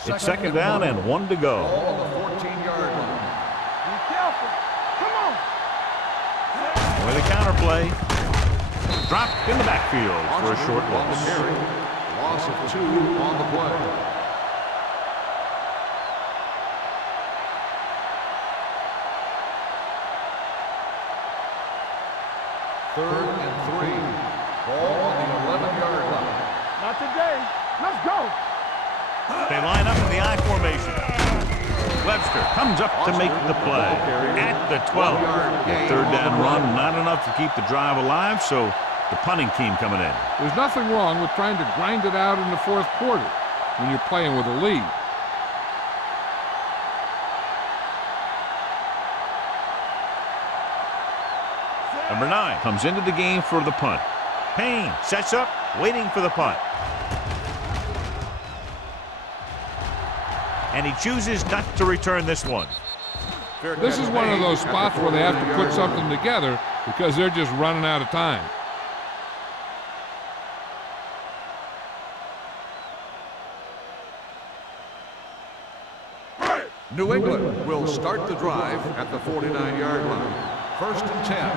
It's second down and 1 to go. Ball on the 14-yard line. Be careful. Come on. With a counter play. Dropped in the backfield for a short On the loss. carry. Loss of 2 on the play. Third and 3. Ball on the 11-yard line. Not today. Let's go. They line up in the I formation. Webster comes up to make the play at the 12. The third down run, not enough to keep the drive alive, so the punting team coming in. There's nothing wrong with trying to grind it out in the fourth quarter when you're playing with a lead. Number 9 comes into the game for the punt. Payne sets up, waiting for the punt. And he chooses not to return this one. This is one of those spots where they have to put something together because they're just running out of time. New England will start the drive at the 49-yard line. First and 10.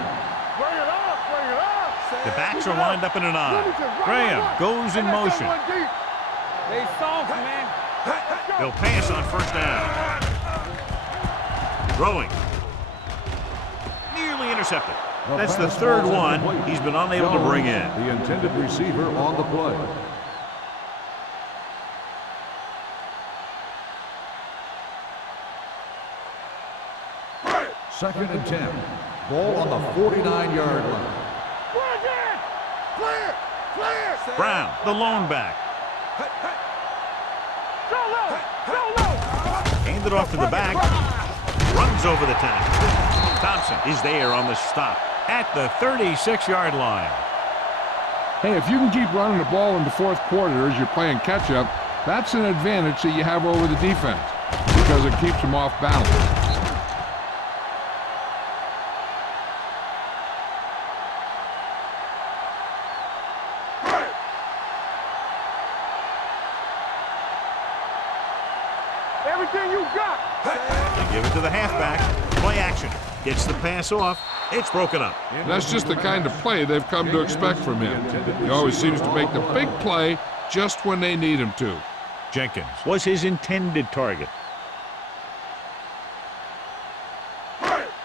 Bring it up. Bring it up. The backs are lined up in an I. Graham goes in motion. They soft, man. They'll pass on first down. Throwing. Nearly intercepted. That's the third one he's been unable to bring in. The intended receiver on the play. Second and 10. Ball on the 49-yard line. Clear. Clear. Brown, the lone back. Go low. Go low. Handed off to the back. Runs over the tackle. Thompson is there on the stop at the 36-yard line. Hey, if you can keep running the ball in the fourth quarter as you're playing catch-up, that's an advantage that you have over the defense because it keeps them off balance. Everything you got. They give it to the halfback. Play action. Gets the pass off. It's broken up. That's just the kind of play they've come to expect from him. He always seems to make the big play just when they need him to. Jenkins was his intended target.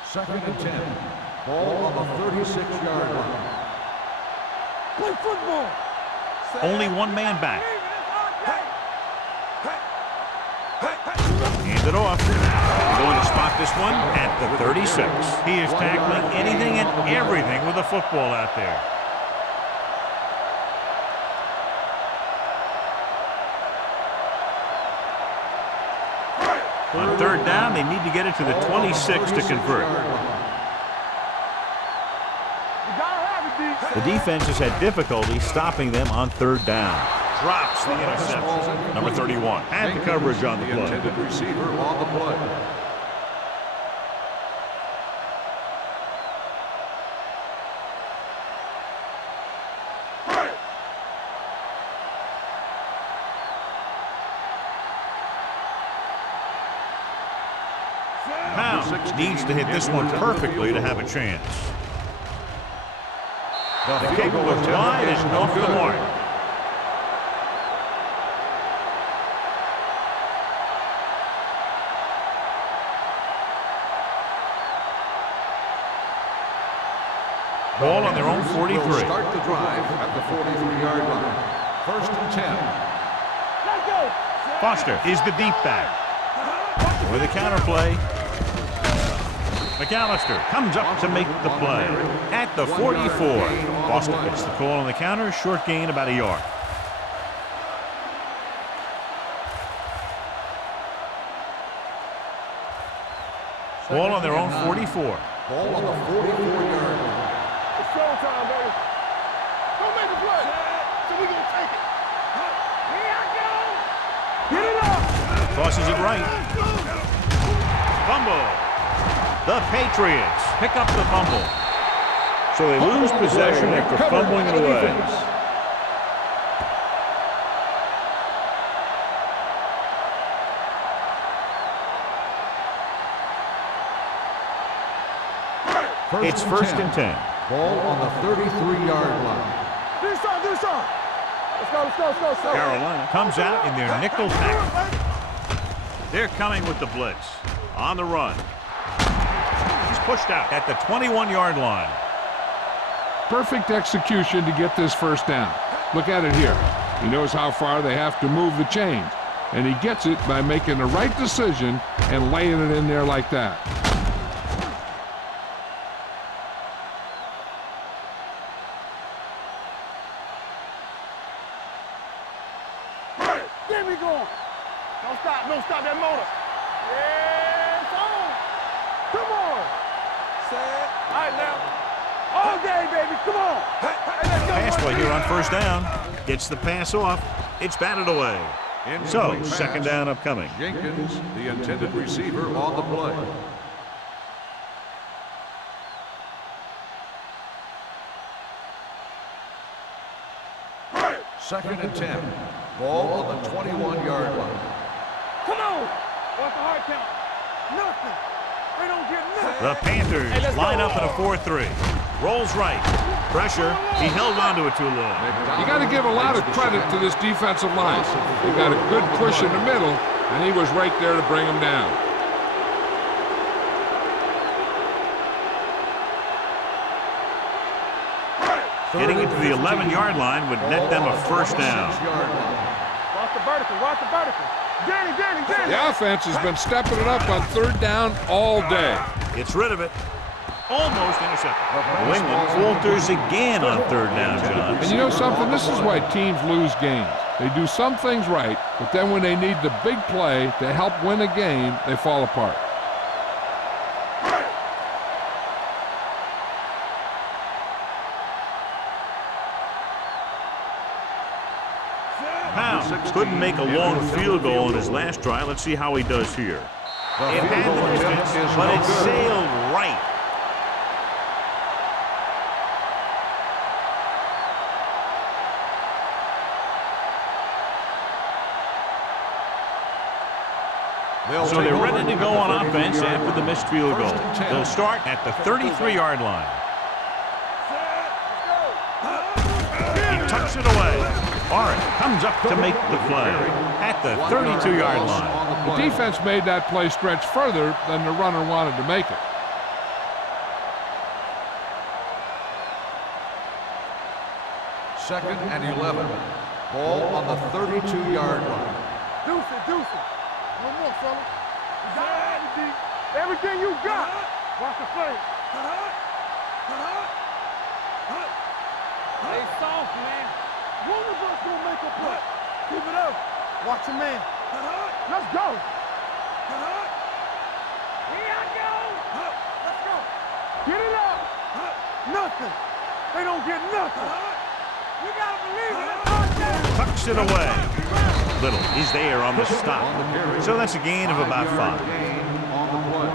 Second and 10. Ball on the 36-yard line. Play football. Only one man back. Handed off. Going to spot this one at the 36. He is tackling anything and everything with a football out there. On third down, they need to get it to the 26 to convert. The defense has had difficulty stopping them on third down. Drops the interception. Number 31 had the coverage on the play. Intended receiver on the play. Needs to hit this one perfectly to have a chance. The kick was wide and off the mark. Ball on their own 43. Will start the drive at the 43-yard line. 1st and 10. Let's go. Foster is the deep back. With a counterplay. McAllister comes up to make the play at the 44. Foster gets the call on the counter. Short gain, about a yard. Ball on their own 44. Ball on the 44-yard line. It's showtime, baby. Don't make the play. So we gonna take it. Here I go. Get it up. Crosses it right. Fumble. The Patriots pick up the fumble. So they lose possession after fumbling it away. It's 1st and 10. Ball on the 33-yard line. Do something, do something. Let's go. Carolina comes out in their nickel package. They're coming with the blitz. On the run. He's pushed out at the 21-yard line. Perfect execution to get this first down. Look at it here. He knows how far they have to move the chains, and he gets it by making the right decision and laying it in there like that. Get me going. Don't stop that motor. Yeah, it's on. Come on. Set. All right, now. All day, baby. Come on. Hey, let's go. Pass play here on 1st down. Gets the pass off. It's batted away. So, Incomplete 2nd pass. down upcoming. Jenkins, the intended receiver, on the play. Second and 10. Ball on the 21-yard line. Come on. What's the hard count? Nothing. They don't get nothing. The Panthers line up in a 4-3. Rolls right. Pressure. He held onto it too long. You got to give a lot of credit to this defensive line. They got a good push in the middle, and he was right there to bring him down. Getting into the 11-yard line would net them a 1st down. Watch the vertical. Watch the vertical. Danny. The offense has been stepping it up on 3rd down all day. Gets rid of it. Almost intercepted. New England falters again on 3rd down, John. And you know something? This is why teams lose games. They do some things right, but then when they need the big play to help win a game, they fall apart. Pound couldn't make a long field goal in his last try. Let's see how he does here. It had the distance, but it sailed right. So they're ready to go on offense after the missed field goal. They'll start at the 33-yard line. He tucks it away. Barrett comes up to make the play at the 32-yard line. The defense made that play stretch further than the runner wanted to make it. Second and 11. Ball on the 32-yard line. Deuce it. One more, fella. Everything you got. Watch the play. Stay soft, man. One of us gonna make a play. Keep it up. Watch your man. Let's go. Here I go. Let's go. Get it up. Nothing. They don't get nothing. You gotta believe it. Tucks it away. Little is there on the stop. So that's a gain of about 5. Gain on the play.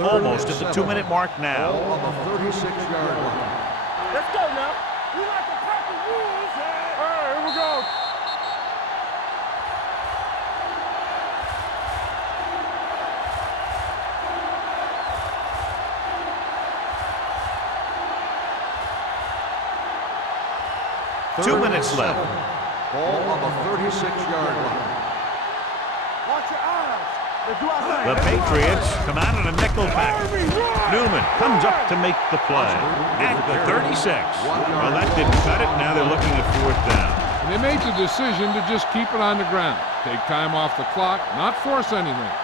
Almost at the 2-minute mark now. Ball on the 36-yard line. Let's go now. We like the purple rules. 2 minutes left. Ball on the 36-yard line. Watch your eyes. Let's do our thing. The Patriots come out in a nickel package. Newman comes up to make the play at the 36. Well, that didn't cut it. Now they're looking at 4th down. And they made the decision to just keep it on the ground. Take time off the clock, not force anything.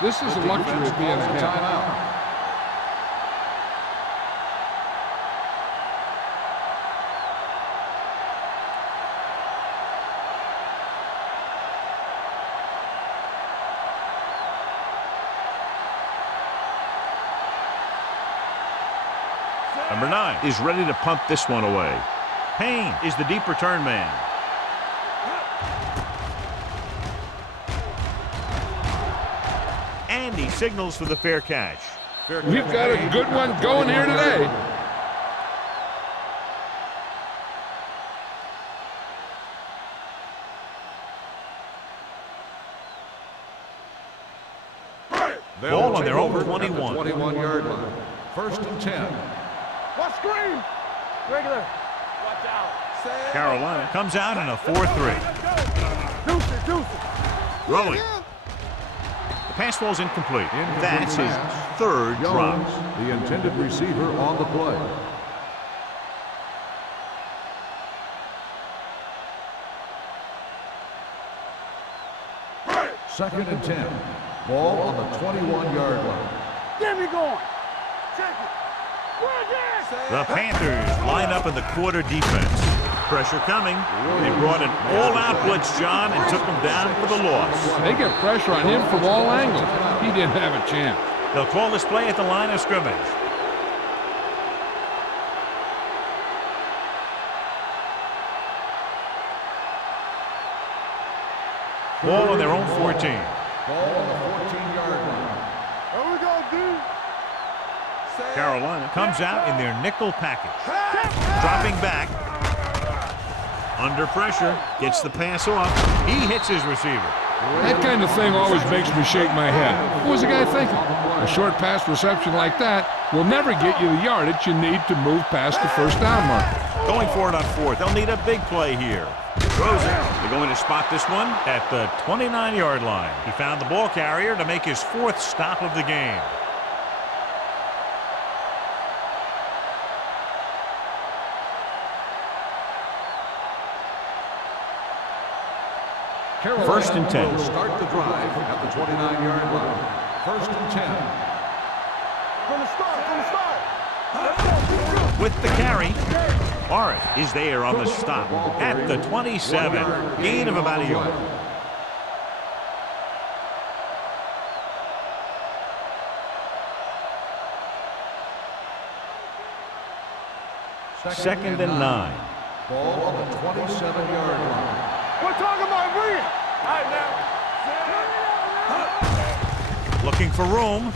This is a luxury of being ahead. Number 9 is ready to punt this one away. Payne is the deep return man. And he signals for the fair catch. We've got a good one going here today. Ball on their own 21. 21-yard line. 1st and 10. Watch screen. Regular. Watch out. Carolina comes out in a 4-3. Deuce it. Throwing. The pass falls incomplete. That's his 3rd drop. The intended receiver on the play. Second and 10. Ball on the 21-yard line. Get me going. Check it. The Panthers line up in the quarter defense. Pressure coming. They brought an all-out blitz, John, and took him down for the loss. They get pressure on him from all angles. He didn't have a chance. They'll call this play at the line of scrimmage. Ball on their own 14. Ball on the 14-yard line. Here we go, D. Carolina comes out in their nickel package. Dropping back. Under pressure. Gets the pass off. He hits his receiver. That kind of thing always makes me shake my head. What was the guy thinking? A short pass reception like that will never get you the yardage you need to move past the 1st down mark. Going for it on 4th. They'll need a big play here. Throws it. They're going to spot this one at the 29-yard line. He found the ball carrier to make his 4th stop of the game. Carolina 1st and 10. will start the drive at the 29-yard line. 1st and 10. From the start. With the carry, Barrett is there on the stop at the 27. Gain of about a yard. Second and 9. Ball on the 27-yard line. We're talking about bring it. All right, now. Looking for room.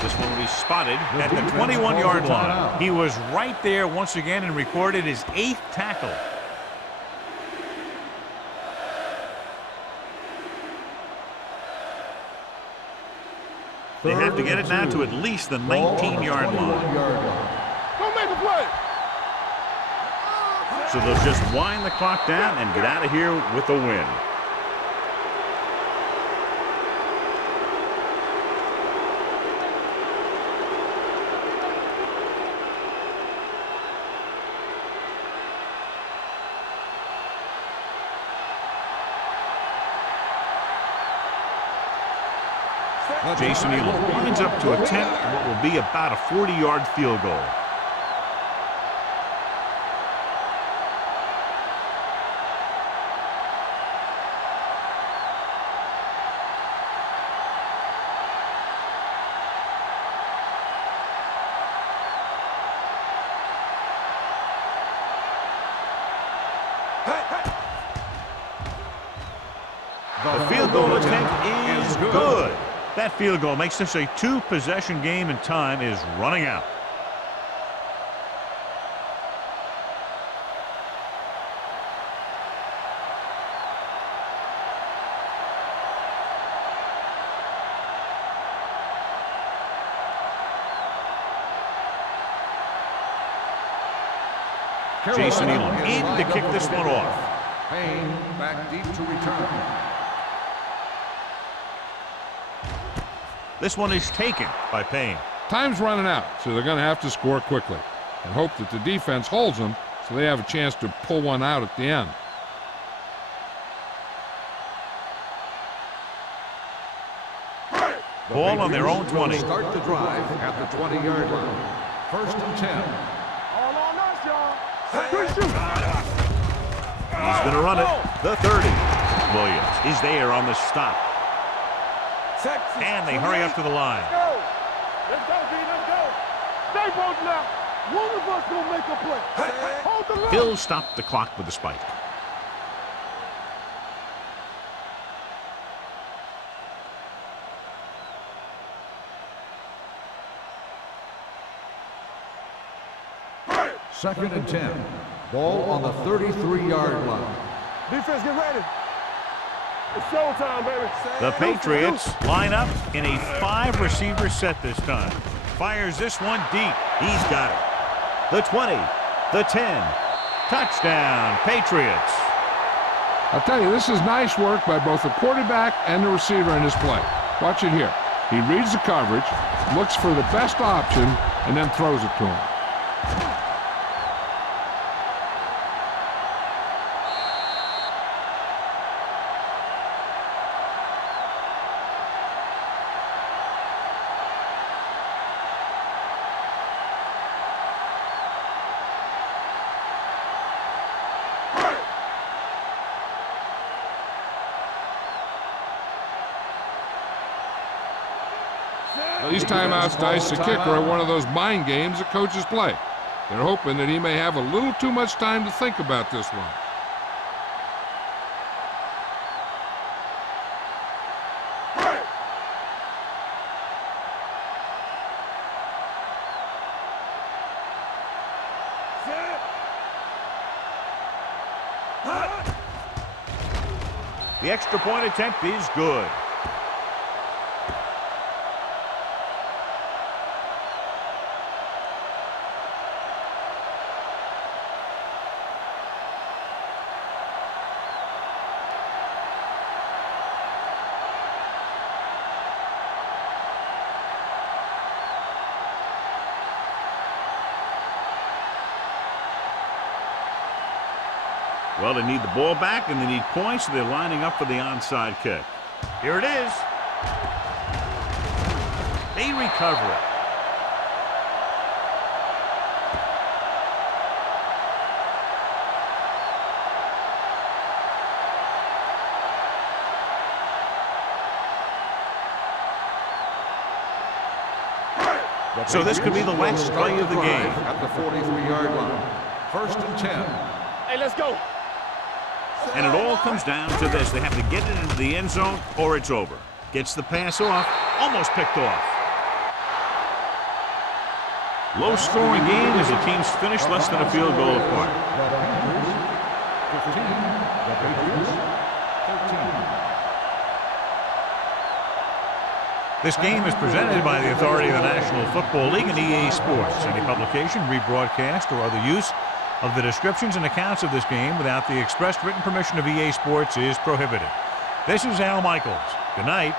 This one will be spotted at the 21-yard line. He was right there once again and recorded his 8th tackle. They have to get it now to at least the 19-yard line. Don't make a play. So they'll just wind the clock down and get out of here with a win. Jason Elam lines up to attempt what will be about a 40-yard field goal. The field goal attempt is good. That field goal makes this a 2-possession game, and time is running out. Jason Elam in to kick this one off. Payne back deep to return. This one is taken by Payne. Time's running out, so they're going to have to score quickly and hope that the defense holds them so they have a chance to pull one out at the end. Ball on their own 20. Start the drive at the 20-yard line. 1st and 10. All on us, y'all. He's going to run it. The 30. Williams is there on the stop. And they hurry up to the line. Let's go. Let's go, D. Let's go. Stay both left. One of us gonna make a play. Hold the line. He'll stop the clock with a spike. Second and 10. Ball on the 33-yard line. Defense, get ready. It's showtime, baby. The Patriots line up in a 5-receiver set this time. Fires this one deep. He's got it. The 20, the 10. Touchdown, Patriots. I'll tell you, this is nice work by both the quarterback and the receiver in this play. Watch it here. He reads the coverage, looks for the best option, and then throws it to him. These timeouts to ice the kicker are one of those mind games that coaches play. They're hoping that he may have a little too much time to think about this one. The extra point attempt is good. Well, they need the ball back, and they need points, so they're lining up for the onside kick. Here it is. They recover it. So this could be the last play of the game. At the 43-yard line. 1st and 10. Hey, let's go. And it all comes down to this. They have to get it into the end zone or it's over. Gets the pass off, almost picked off. Low-scoring game as the teams finish less than a field goal apart. 15. The Patriots 13. This game is presented by the authority of the National Football League and EA Sports. Any publication, rebroadcast, or other use of the descriptions and accounts of this game without the expressed written permission of EA Sports is prohibited. This is Al Michaels. Good night.